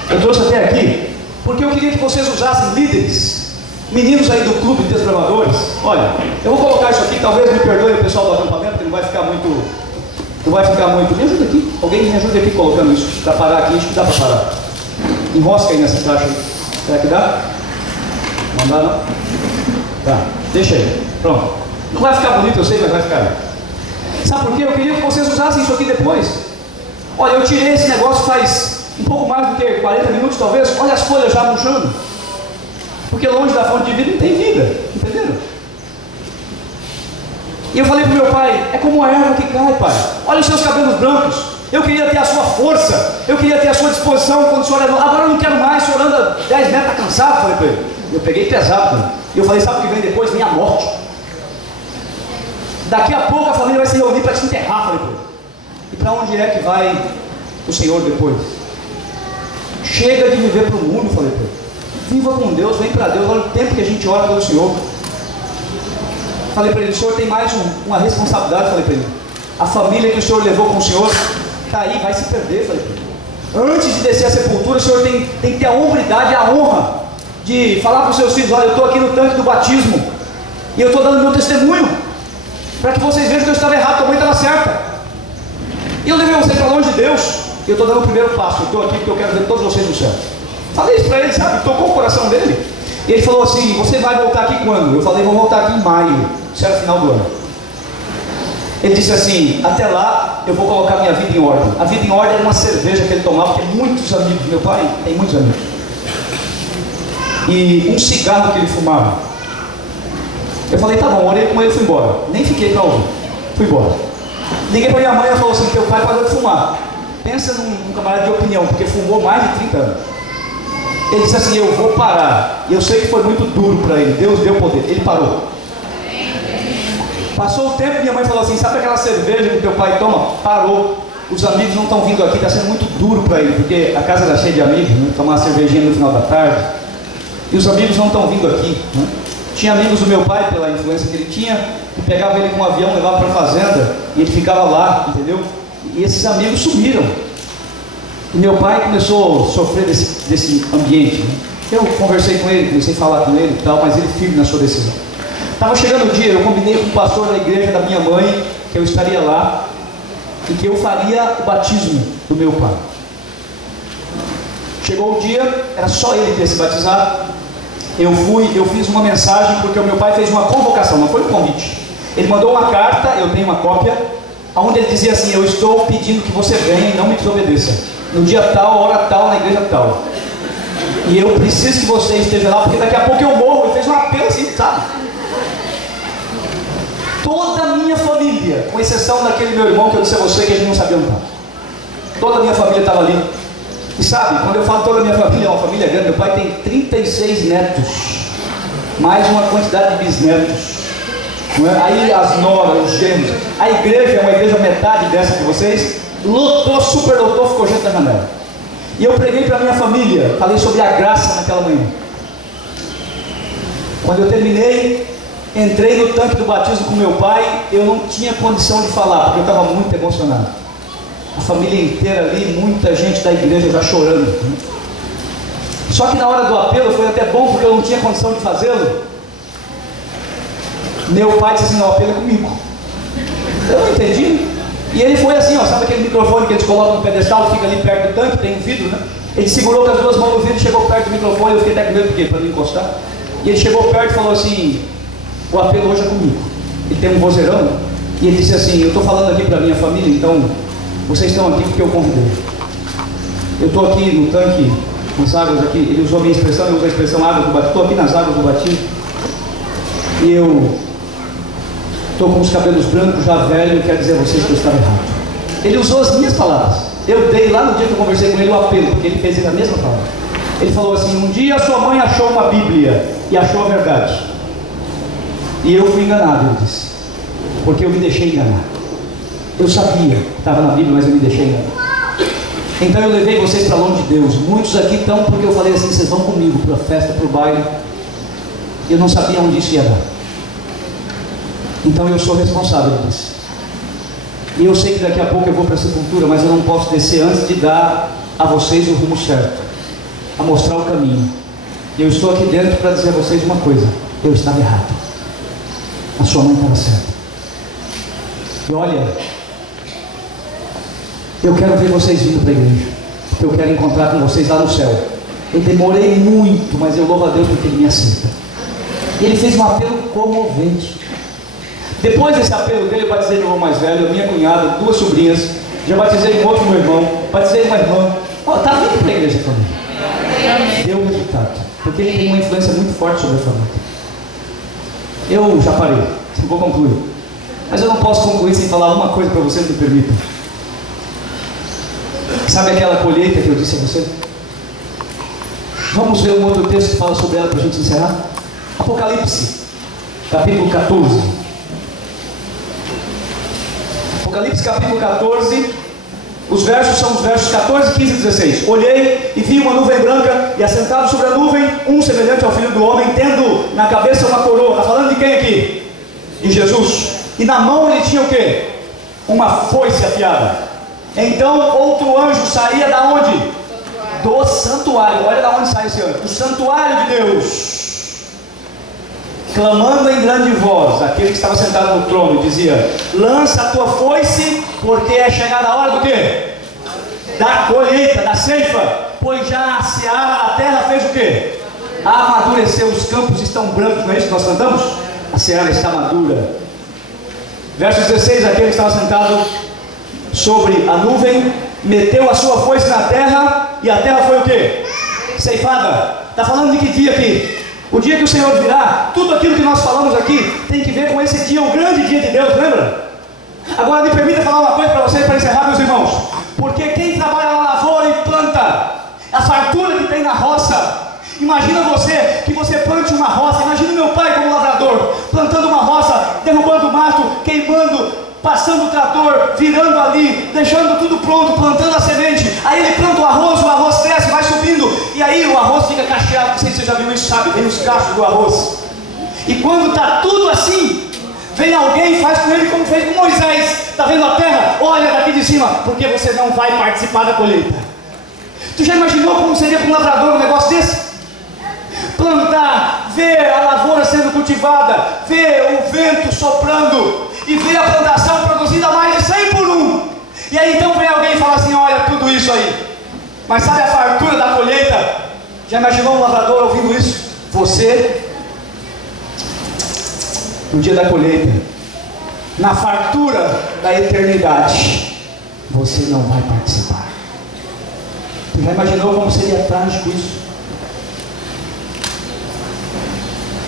eu trouxe até aqui, porque eu queria que vocês usassem líderes, meninos aí do clube de desbravadores. Olha, eu vou colocar isso aqui, talvez me perdoe o pessoal do acampamento, porque não vai ficar muito... Me ajuda aqui, alguém me ajuda aqui colocando isso, para parar aqui, acho que dá para parar. Enrosca aí nessa caixa aí. Será que dá? Não dá não? Tá, deixa aí, pronto. Não vai ficar bonito, eu sei, mas vai ficar. Sabe por quê? Eu queria que vocês usassem isso aqui depois. Olha, eu tirei esse negócio faz um pouco mais do que 40 minutos talvez. Olha as folhas já murchando. Porque longe da fonte de vida não tem vida, entenderam? E eu falei para o meu pai, é como a erva que cai, pai. Olha os seus cabelos brancos. Eu queria ter a sua força, eu queria ter a sua disposição quando o senhor anda. Agora eu não quero mais, o senhor anda 10 metros, está cansado, falei para ele. Eu peguei pesado, e eu falei, sabe o que vem depois? Vem a morte. Daqui a pouco a família vai se reunir para te enterrar, falei para ele. E para onde é que vai o Senhor depois? Chega de viver para o mundo, falei para ele. Viva com Deus, vem para Deus, olha o tempo que a gente ora pelo Senhor. Falei para ele, o senhor tem mais uma responsabilidade, falei para ele. A família que o senhor levou com o senhor, está aí, vai se perder, falei para ele. Antes de descer a sepultura, o senhor tem que ter a hombridade, a honra de falar para os seus filhos, olha, eu estou aqui no tanque do batismo, e eu estou dando meu testemunho, para que vocês vejam que eu estava errado, que a mãe estava certa. eu levei vocês para longe de Deus, e eu estou dando o primeiro passo, eu estou aqui porque eu quero ver todos vocês no céu. Falei isso para ele, sabe, tocou o coração dele. E ele falou assim, você vai voltar aqui quando? Eu falei, vou voltar aqui em maio, isso era final do ano. Ele disse assim, até lá eu vou colocar minha vida em ordem. A vida em ordem era uma cerveja que ele tomava, porque muitos amigos, meu pai tem muitos amigos. E um cigarro que ele fumava. Eu falei, tá bom, orei com ele e fui embora. Nem fiquei para ouvir, fui embora. Liguei para minha mãe e ela falou assim, teu pai parou de fumar. Pensa num camarada de opinião, porque fumou mais de 30 anos. Ele disse assim, eu vou parar. E eu sei que foi muito duro para ele, Deus deu poder, ele parou. Passou o tempo e minha mãe falou assim, sabe aquela cerveja que teu pai toma? Parou. Os amigos não estão vindo aqui, está sendo muito duro para ele, porque a casa era cheia de amigos, né? Tomar uma cervejinha no final da tarde. E os amigos não estão vindo aqui, né? Tinha amigos do meu pai, pela influência que ele tinha, que pegava ele com um avião, levava para a fazenda, e ele ficava lá, entendeu? E esses amigos sumiram. E meu pai começou a sofrer desse ambiente, né? Eu conversei com ele, comecei a falar com ele e tal, mas ele firme na sua decisão. Estava chegando o dia, eu combinei com o pastor da igreja da minha mãe, que eu estaria lá, e que eu faria o batismo do meu pai. Chegou o dia, era só ele ter se batizado. Eu fiz uma mensagem, porque o meu pai fez uma convocação, não foi um convite. Ele mandou uma carta, eu tenho uma cópia, onde ele dizia assim, eu estou pedindo que você venha e não me desobedeça. No dia tal, hora tal, na igreja tal. E eu preciso que você esteja lá, porque daqui a pouco eu morro. Ele fez um apelo assim, sabe? Toda a minha família, com exceção daquele meu irmão que eu disse a você que a gente não sabia onde estava. Toda a minha família estava ali. E sabe, quando eu falo toda a minha família, é uma família grande, meu pai tem 36 netos, mais uma quantidade de bisnetos. Não é? Aí as noras, os gêmeos. A igreja é uma igreja metade dessa de vocês, lotou, superlotou, ficou gente na janela. E eu preguei para a minha família, falei sobre a graça naquela manhã. Quando eu terminei, entrei no tanque do batismo com meu pai, eu não tinha condição de falar, porque eu estava muito emocionado. A família inteira ali, muita gente da igreja já chorando. Só que na hora do apelo foi até bom, porque eu não tinha condição de fazê-lo. Meu pai disse assim, o apelo é comigo. Eu não entendi. E ele foi assim, ó, sabe aquele microfone que eles colocam no pedestal, que fica ali perto do tanque, tem um vidro, né? Ele segurou com as duas mãos no vidro, chegou perto do microfone, eu fiquei até com medo, porque para não encostar. E ele chegou perto e falou assim, o apelo hoje é comigo. Ele tem um vozeirão, e ele disse assim, eu estou falando aqui para a minha família, então vocês estão aqui porque eu convidei. Eu estou aqui no tanque, nas águas aqui, ele usou a minha expressão, eu uso a expressão água do batismo, estou aqui nas águas do batismo, e eu estou com os cabelos brancos, já velho, eu quero dizer a vocês que eu estava errado. Ele usou as minhas palavras. Eu dei lá no dia que eu conversei com ele o apelo, porque ele fez a mesma palavra. Ele falou assim, um dia sua mãe achou uma Bíblia e achou a verdade. E eu fui enganado, ele disse, porque eu me deixei enganar. Eu sabia que estava na Bíblia, mas eu me deixei enganar. Então eu levei vocês para longe de Deus. Muitos aqui estão porque eu falei assim, vocês vão comigo para a festa, para o baile. Eu não sabia onde isso ia dar. Então eu sou responsável por isso. E eu sei que daqui a pouco eu vou para a sepultura, mas eu não posso descer antes de dar a vocês o rumo certo, a mostrar o caminho. E eu estou aqui dentro para dizer a vocês uma coisa, eu estava errado. A sua mãe estava certa. E olha, eu quero ver vocês vindo para a igreja, porque eu quero encontrar com vocês lá no céu. Eu demorei muito, mas eu louvo a Deus porque Ele me aceita. E Ele fez um apelo comovente. Depois desse apelo dele, eu batizei meu irmão mais velho, minha cunhada, 2 sobrinhas, já batizei um outro meu irmão, batizei uma irmã. Está vindo para a igreja também. Deu resultado, porque ele tem uma influência muito forte sobre a família. Eu já parei, vou concluir. Mas eu não posso concluir sem falar uma coisa para vocês, me permitam. Sabe aquela colheita que eu disse a você? Vamos ver um outro texto que fala sobre ela para a gente encerrar? Apocalipse, capítulo 14. Apocalipse capítulo 14, os versos são os versos 14, 15 e 16. Olhei e vi uma nuvem branca, e assentado sobre a nuvem, um semelhante ao Filho do Homem, tendo na cabeça uma coroa. Está falando de quem aqui? De Jesus. E na mão ele tinha o quê? Uma foice afiada. Então outro anjo saía da onde? Do santuário. Olha da onde sai esse anjo. Do santuário de Deus, clamando em grande voz, aquele que estava sentado no trono, dizia: lança a tua foice, porque é chegada a hora do quê? Da colheita, da ceifa, pois já a seara, a terra fez o quê? Amadureceu, os campos estão brancos, não é isso que nós cantamos? A seara está madura. Verso 16, aquele que estava sentado sobre a nuvem, meteu a sua foice na terra, e a terra foi o quê? Ceifada. Está falando de que dia aqui? O dia que o Senhor virá. Tudo aquilo que nós falamos aqui tem que ver com esse dia, o grande dia de Deus, lembra? Agora me permita falar uma coisa para vocês, para encerrar, meus irmãos. Porque quem trabalha na lavoura e planta, a fartura que tem na roça. Imagina você, que você plante uma roça. Imagina meu pai como lavrador, plantando uma roça, derrubando mato, queimando, passando o trator, virando ali, deixando tudo pronto, plantando a semente. Aí ele planta o arroz cresce, vai subindo, e aí o arroz fica cacheado. Não sei se você já viu isso, sabe? Vem os cachos do arroz. E quando está tudo assim, vem alguém e faz com ele como fez com Moisés. Está vendo a terra? Olha daqui de cima, porque você não vai participar da colheita. Tu já imaginou como seria para um lavrador um negócio desse? Plantar, ver a lavoura sendo cultivada, ver o vento soprando e ver a plantação produzida a mais de 100 por 1. E aí então vem alguém e fala assim: olha tudo isso aí, mas sabe a fartura da colheita? Já imaginou um lavrador ouvindo isso? Você, no dia da colheita, na fartura da eternidade, você não vai participar. Tu já imaginou como seria trágico isso?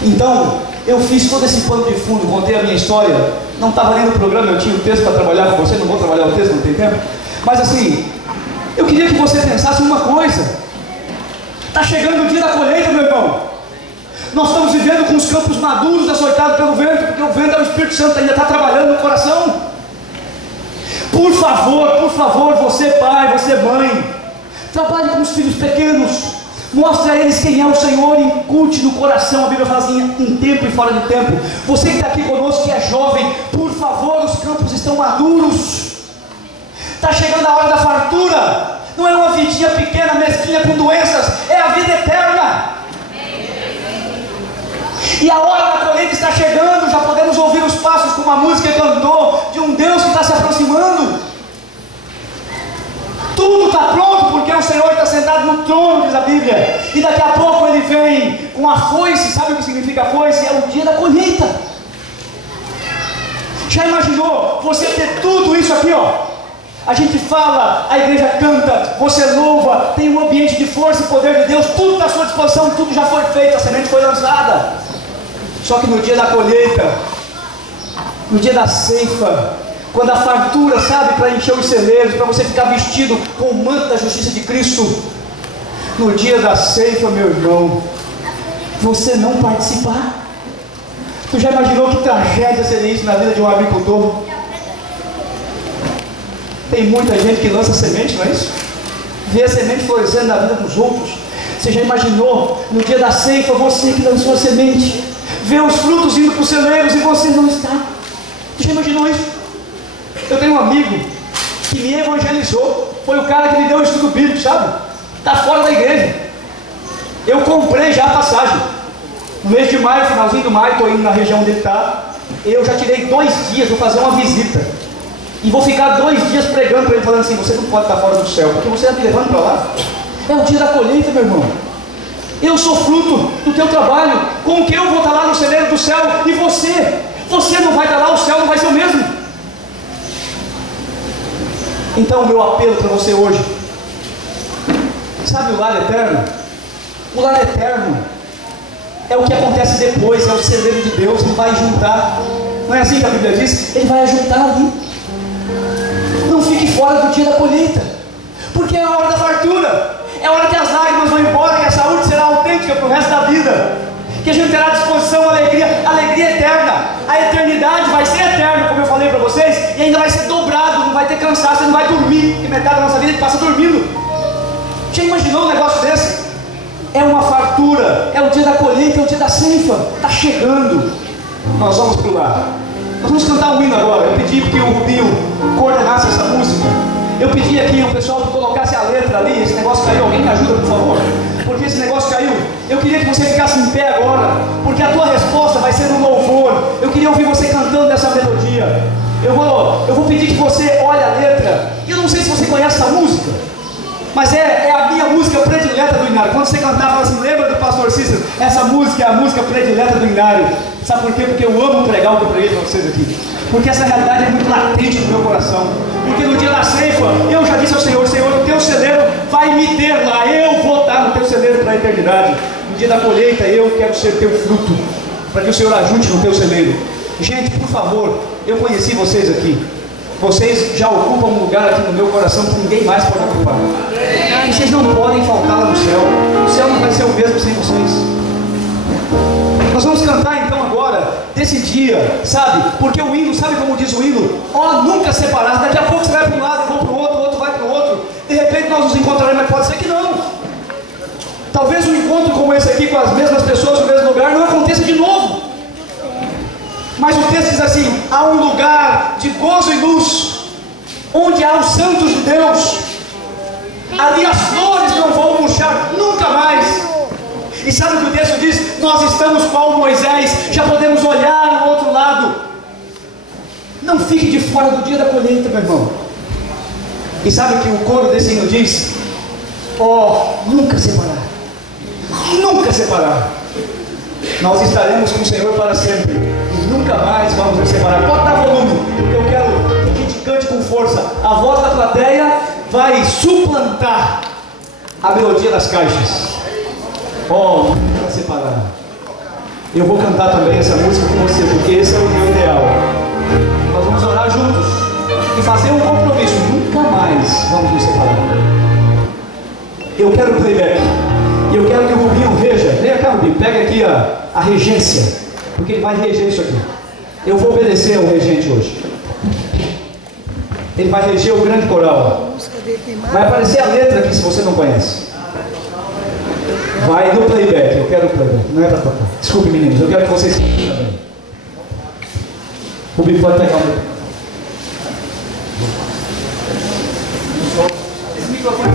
Então, eu fiz todo esse pano de fundo, contei a minha história. Não estava lendo o programa, eu tinha o texto para trabalhar com você, não vou trabalhar o texto, não tem tempo. Mas assim, eu queria que você pensasse uma coisa. Está chegando o dia da colheita, meu irmão. Nós estamos vivendo com os campos maduros, açoitados pelo vento, porque o vento é o Espírito Santo, ainda está trabalhando no coração. Por favor, você pai, você mãe, trabalhe com os filhos pequenos. Mostre a eles quem é o Senhor e inculte no coração. A Bíblia fala assim, em tempo e fora de tempo. Você que está aqui conosco, que é jovem, por favor, os campos estão maduros. Está chegando a hora da fartura. Não é uma vidinha pequena, mesquinha, com doenças. É a vida eterna. E a hora da colheita está chegando. Já podemos ouvir os passos, como a música cantou, de um Deus que está se aproximando. Tudo está pronto, porque o Senhor está sentado no trono, diz a Bíblia. E daqui a pouco Ele vem com a foice. Sabe o que significa foice? É o dia da colheita. Já imaginou você ter tudo isso aqui, ó? A gente fala, a igreja canta, você louva, tem um ambiente de força e poder de Deus. Tudo está à sua disposição, tudo já foi feito, a semente foi lançada. Só que no dia da colheita, no dia da ceifa, quando a fartura, sabe, para encher os celeiros, para você ficar vestido com o manto da justiça de Cristo, no dia da ceifa, meu irmão, você não participar. Tu já imaginou que tragédia seria isso na vida de um agricultor? Tem muita gente que lança semente, não é isso? Vê a semente florescendo na vida dos outros. Você já imaginou, no dia da ceifa, você que lançou a semente, vê os frutos indo para os celeiros e você não está? Tu já imaginou isso? Eu tenho um amigo que me evangelizou. Foi o cara que me deu o estudo bíblico, sabe? Está fora da igreja. Eu comprei já a passagem. No mês de maio, finalzinho do maio, estou indo na região onde ele está. Eu já tirei 2 dias, vou fazer uma visita. E vou ficar 2 dias pregando para ele, falando assim: você não pode estar fora do céu, porque você está me levando para lá. É o dia da colheita, meu irmão. Eu sou fruto do teu trabalho. Como que eu vou estar lá no celeiro do céu e você? Você não vai estar lá, o céu não vai ser o mesmo. Então o meu apelo para você hoje, sabe o lar eterno? O lar eterno é o que acontece depois, é o celeiro de Deus. Ele vai juntar, não é assim que a Bíblia diz? Ele vai ajuntar ali. Não fique fora do dia da colheita, porque é a hora da fartura, é a hora que as lágrimas vão embora, que a saúde será autêntica para o resto da vida, que a gente terá disposição, alegria eterna. A eternidade vai ser eterna, como eu falei para vocês, e ainda vai ser dobrado, não vai ter cansaço, você não vai dormir, porque metade da nossa vida a gente passa dormindo. Já imaginou um negócio desse? É uma fartura, é o dia da colheita, é o dia da ceifa, está chegando. Nós vamos para o lar. Nós vamos cantar um hino agora. Eu pedi que o Rubinho coordenasse essa música. Eu pedi aqui o pessoal que colocasse a letra ali. Esse negócio caiu, alguém me ajuda, por favor? porque esse negócio caiu. Eu queria que você ficasse em pé agora, porque a tua resposta vai ser no louvor. Eu queria ouvir você cantando essa melodia. Eu vou pedir que você olhe a letra. Eu não sei se você conhece essa música, mas é a minha música predileta do Inário. Quando você cantava assim, lembra do pastor Cícero? Essa música é a música predileta do Inário. Sabe por quê? Porque eu amo pregar o que eu preguei para vocês aqui. Porque essa realidade é muito latente no meu coração. Porque no dia da ceifa, eu já disse ao Senhor: Senhor, o teu celeiro vai me ter lá. Eu vou estar no teu celeiro para a eternidade. No dia da colheita, eu quero ser teu fruto, para que o Senhor ajude no teu celeiro. Gente, por favor, eu conheci vocês aqui. Vocês já ocupam um lugar aqui no meu coração que ninguém mais pode ocupar. E vocês não podem faltar lá no céu. O céu não vai ser o mesmo sem vocês. Nós vamos cantar então agora, desse dia, sabe? Porque o hino, sabe como diz o hino? Ó, nunca separar. Daqui a pouco você vai para um lado, eu vou para o outro, o outro vai para o outro. De repente nós nos encontraremos, mas pode ser que não. Talvez um encontro como esse aqui, com as mesmas pessoas no mesmo lugar, não aconteça de novo. Mas o texto diz assim: há um lugar de gozo e luz, onde há os santos de Deus. Ali as flores não vão murchar nunca mais. E sabe o que o texto diz? Nós estamos com Moisés, já podemos olhar no outro lado. Não fique de fora do dia da colheita, meu irmão. E sabe o que o coro desse hino diz? Ó, nunca separar. Nunca separar. Nós estaremos com o Senhor para sempre e nunca mais vamos nos separar. Pode dar volume, porque eu quero que a gente cante com força. A voz da plateia vai suplantar a melodia das caixas. Oh, nunca separar. Eu vou cantar também essa música com você, porque esse é o meu ideal. Nós vamos orar juntos e fazer um compromisso: nunca mais vamos nos separar. Eu quero playback. E eu quero que o Rubinho veja. Vem cá, Rubinho, pega aqui a regência, porque ele vai reger isso aqui. Eu vou obedecer ao regente hoje. Ele vai reger o grande coral. Vai aparecer a letra aqui se você não conhece. Vai no playback, eu quero o playback, não é para tocar. Desculpe, meninos, eu quero que vocês também. Rubinho, pode pegar o meu. Esse microfone.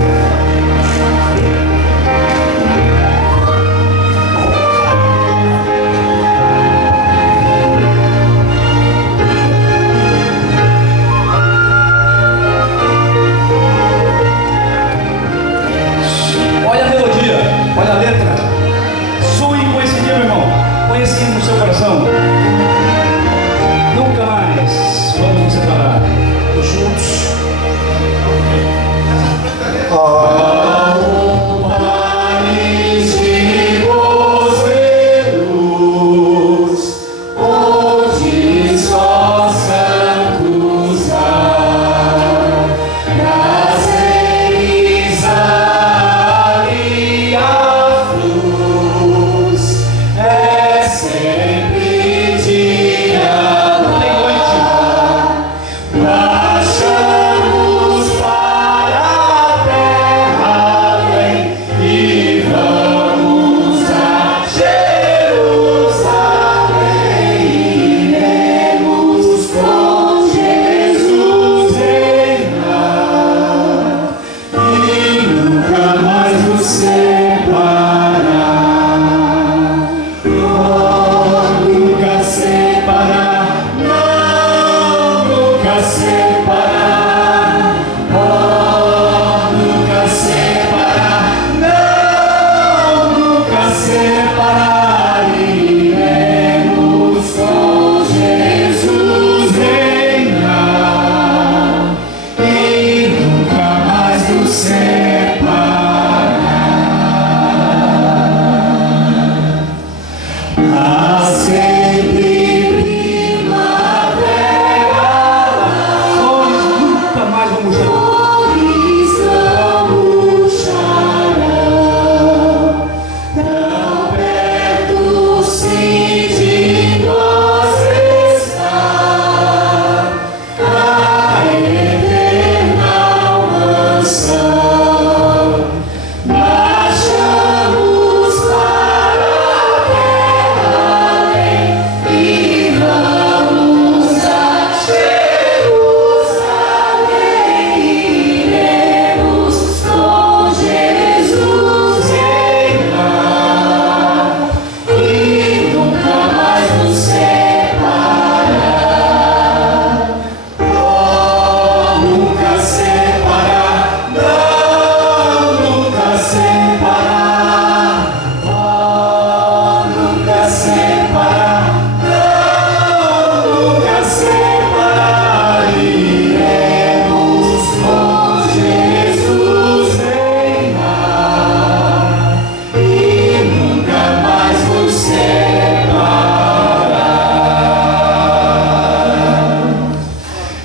Olha a letra. Sonhe com esse dia, meu irmão. Põe esse hino no seu coração. Nunca mais vamos nos separar. Juntos.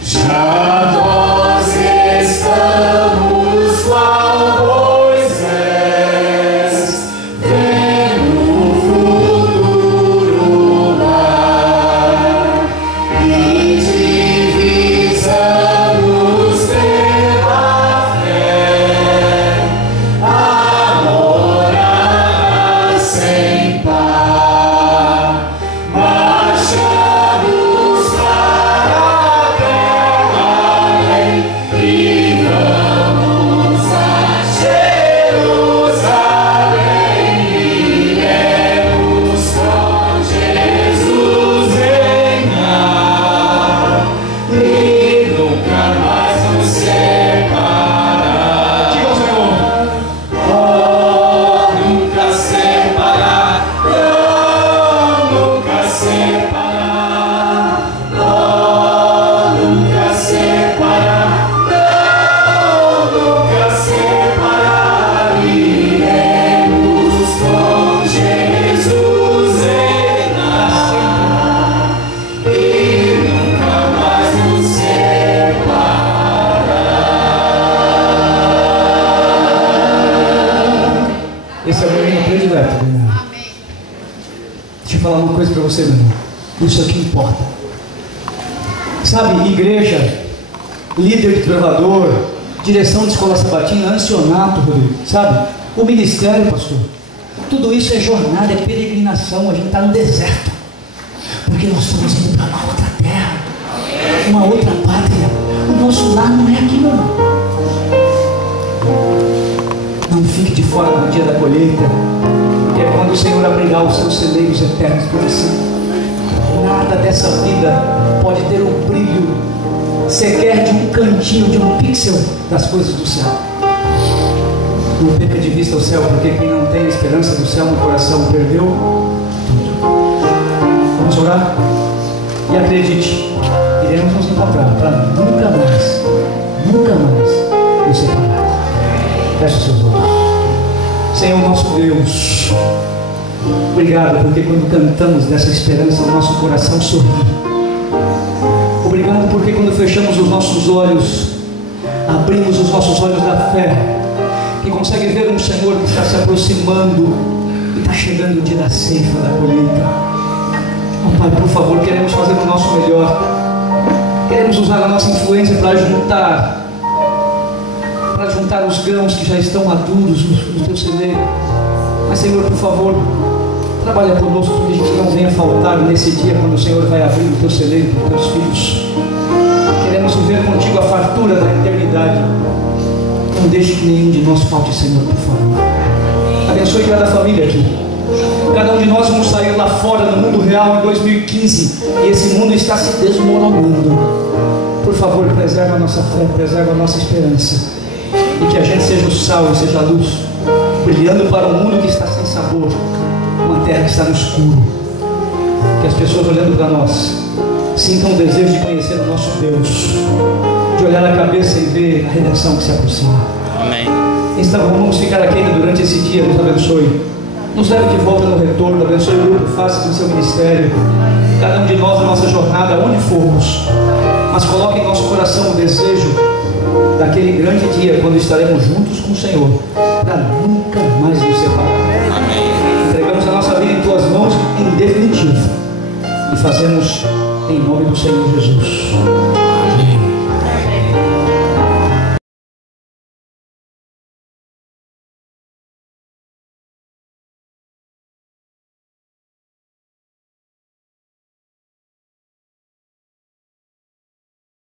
Já nós estamos qual Moisés, vendo o futuro lá, e divisamos pela fé a morada sem par, marchamos para Belém e vamos a Jerusalém, iremos com Jesus reinar e nunca mais nos separar. Diga ao Senhor. Oh, nunca separar, não, nunca separar, oh, nunca separar, não, nunca separar, iremos com Jesus reinar e nunca mais nos separar. Esse é o meu hino predileto, Bernardo. Deixa eu falar uma coisa para você, meu irmão. Isso aqui importa. Sabe, igreja, líder de provador, direção de escola sabatina, ancionato, Rodrigo, sabe? O ministério, pastor. Tudo isso é jornada, é peregrinação. A gente está no deserto. Porque nós estamos indo para uma outra terra, uma outra pátria. O nosso lar não é aqui, meu irmão. Não fique de fora no dia da colheita, que é quando o Senhor abrirá os seus celeiros eternos por você. Nada dessa vida pode ter o brilho sequer de um cantinho, de um pixel das coisas do céu. Não perca de vista o céu, porque quem não tem a esperança do céu no coração perdeu tudo. Vamos orar? E acredite, iremos nos encontrar para nunca mais nos separar. Feche os seus olhos. Senhor nosso Deus, obrigado, porque quando cantamos dessa esperança, o nosso coração sorri. Obrigado, porque quando fechamos os nossos olhos, abrimos os nossos olhos da fé, que consegue ver um Senhor que está se aproximando e está chegando o dia da ceifa, da colheita. Oh, Pai, por favor, queremos fazer o nosso melhor. Queremos usar a nossa influência para juntar os grãos que já estão maduros no teu celeiro. Mas, Senhor, por favor, trabalha conosco, que a gente não venha faltar nesse dia, quando o Senhor vai abrir o teu celeiro para os teus filhos. Queremos viver contigo a fartura da eternidade. Não deixe que nenhum de nós falte, Senhor, por favor. Abençoe cada família aqui. Cada um de nós vamos sair lá fora no mundo real em 2015, e esse mundo está se desmoronando. Por favor, preserva a nossa fé, preserva a nossa esperança, e que a gente seja o sal e seja a luz, brilhando para um mundo que está sem sabor, uma terra que está no escuro. Que as pessoas olhando para nós sintam o desejo de conhecer o nosso Deus, de olhar na cabeça e ver a redenção que se aproxima. Amém. Então vamos ficar aqui ainda durante esse dia. Nos abençoe, nos leve de volta no retorno, abençoe o grupo, faça no seu ministério, cada um de nós na nossa jornada, onde formos, mas coloque em nosso coração o desejo daquele grande dia, quando estaremos juntos com o Senhor, para nunca mais nos separar. Amém. Entregamos a nossa vida em tuas mãos, em definitivo, e fazemos em nome do Senhor Jesus. Amém.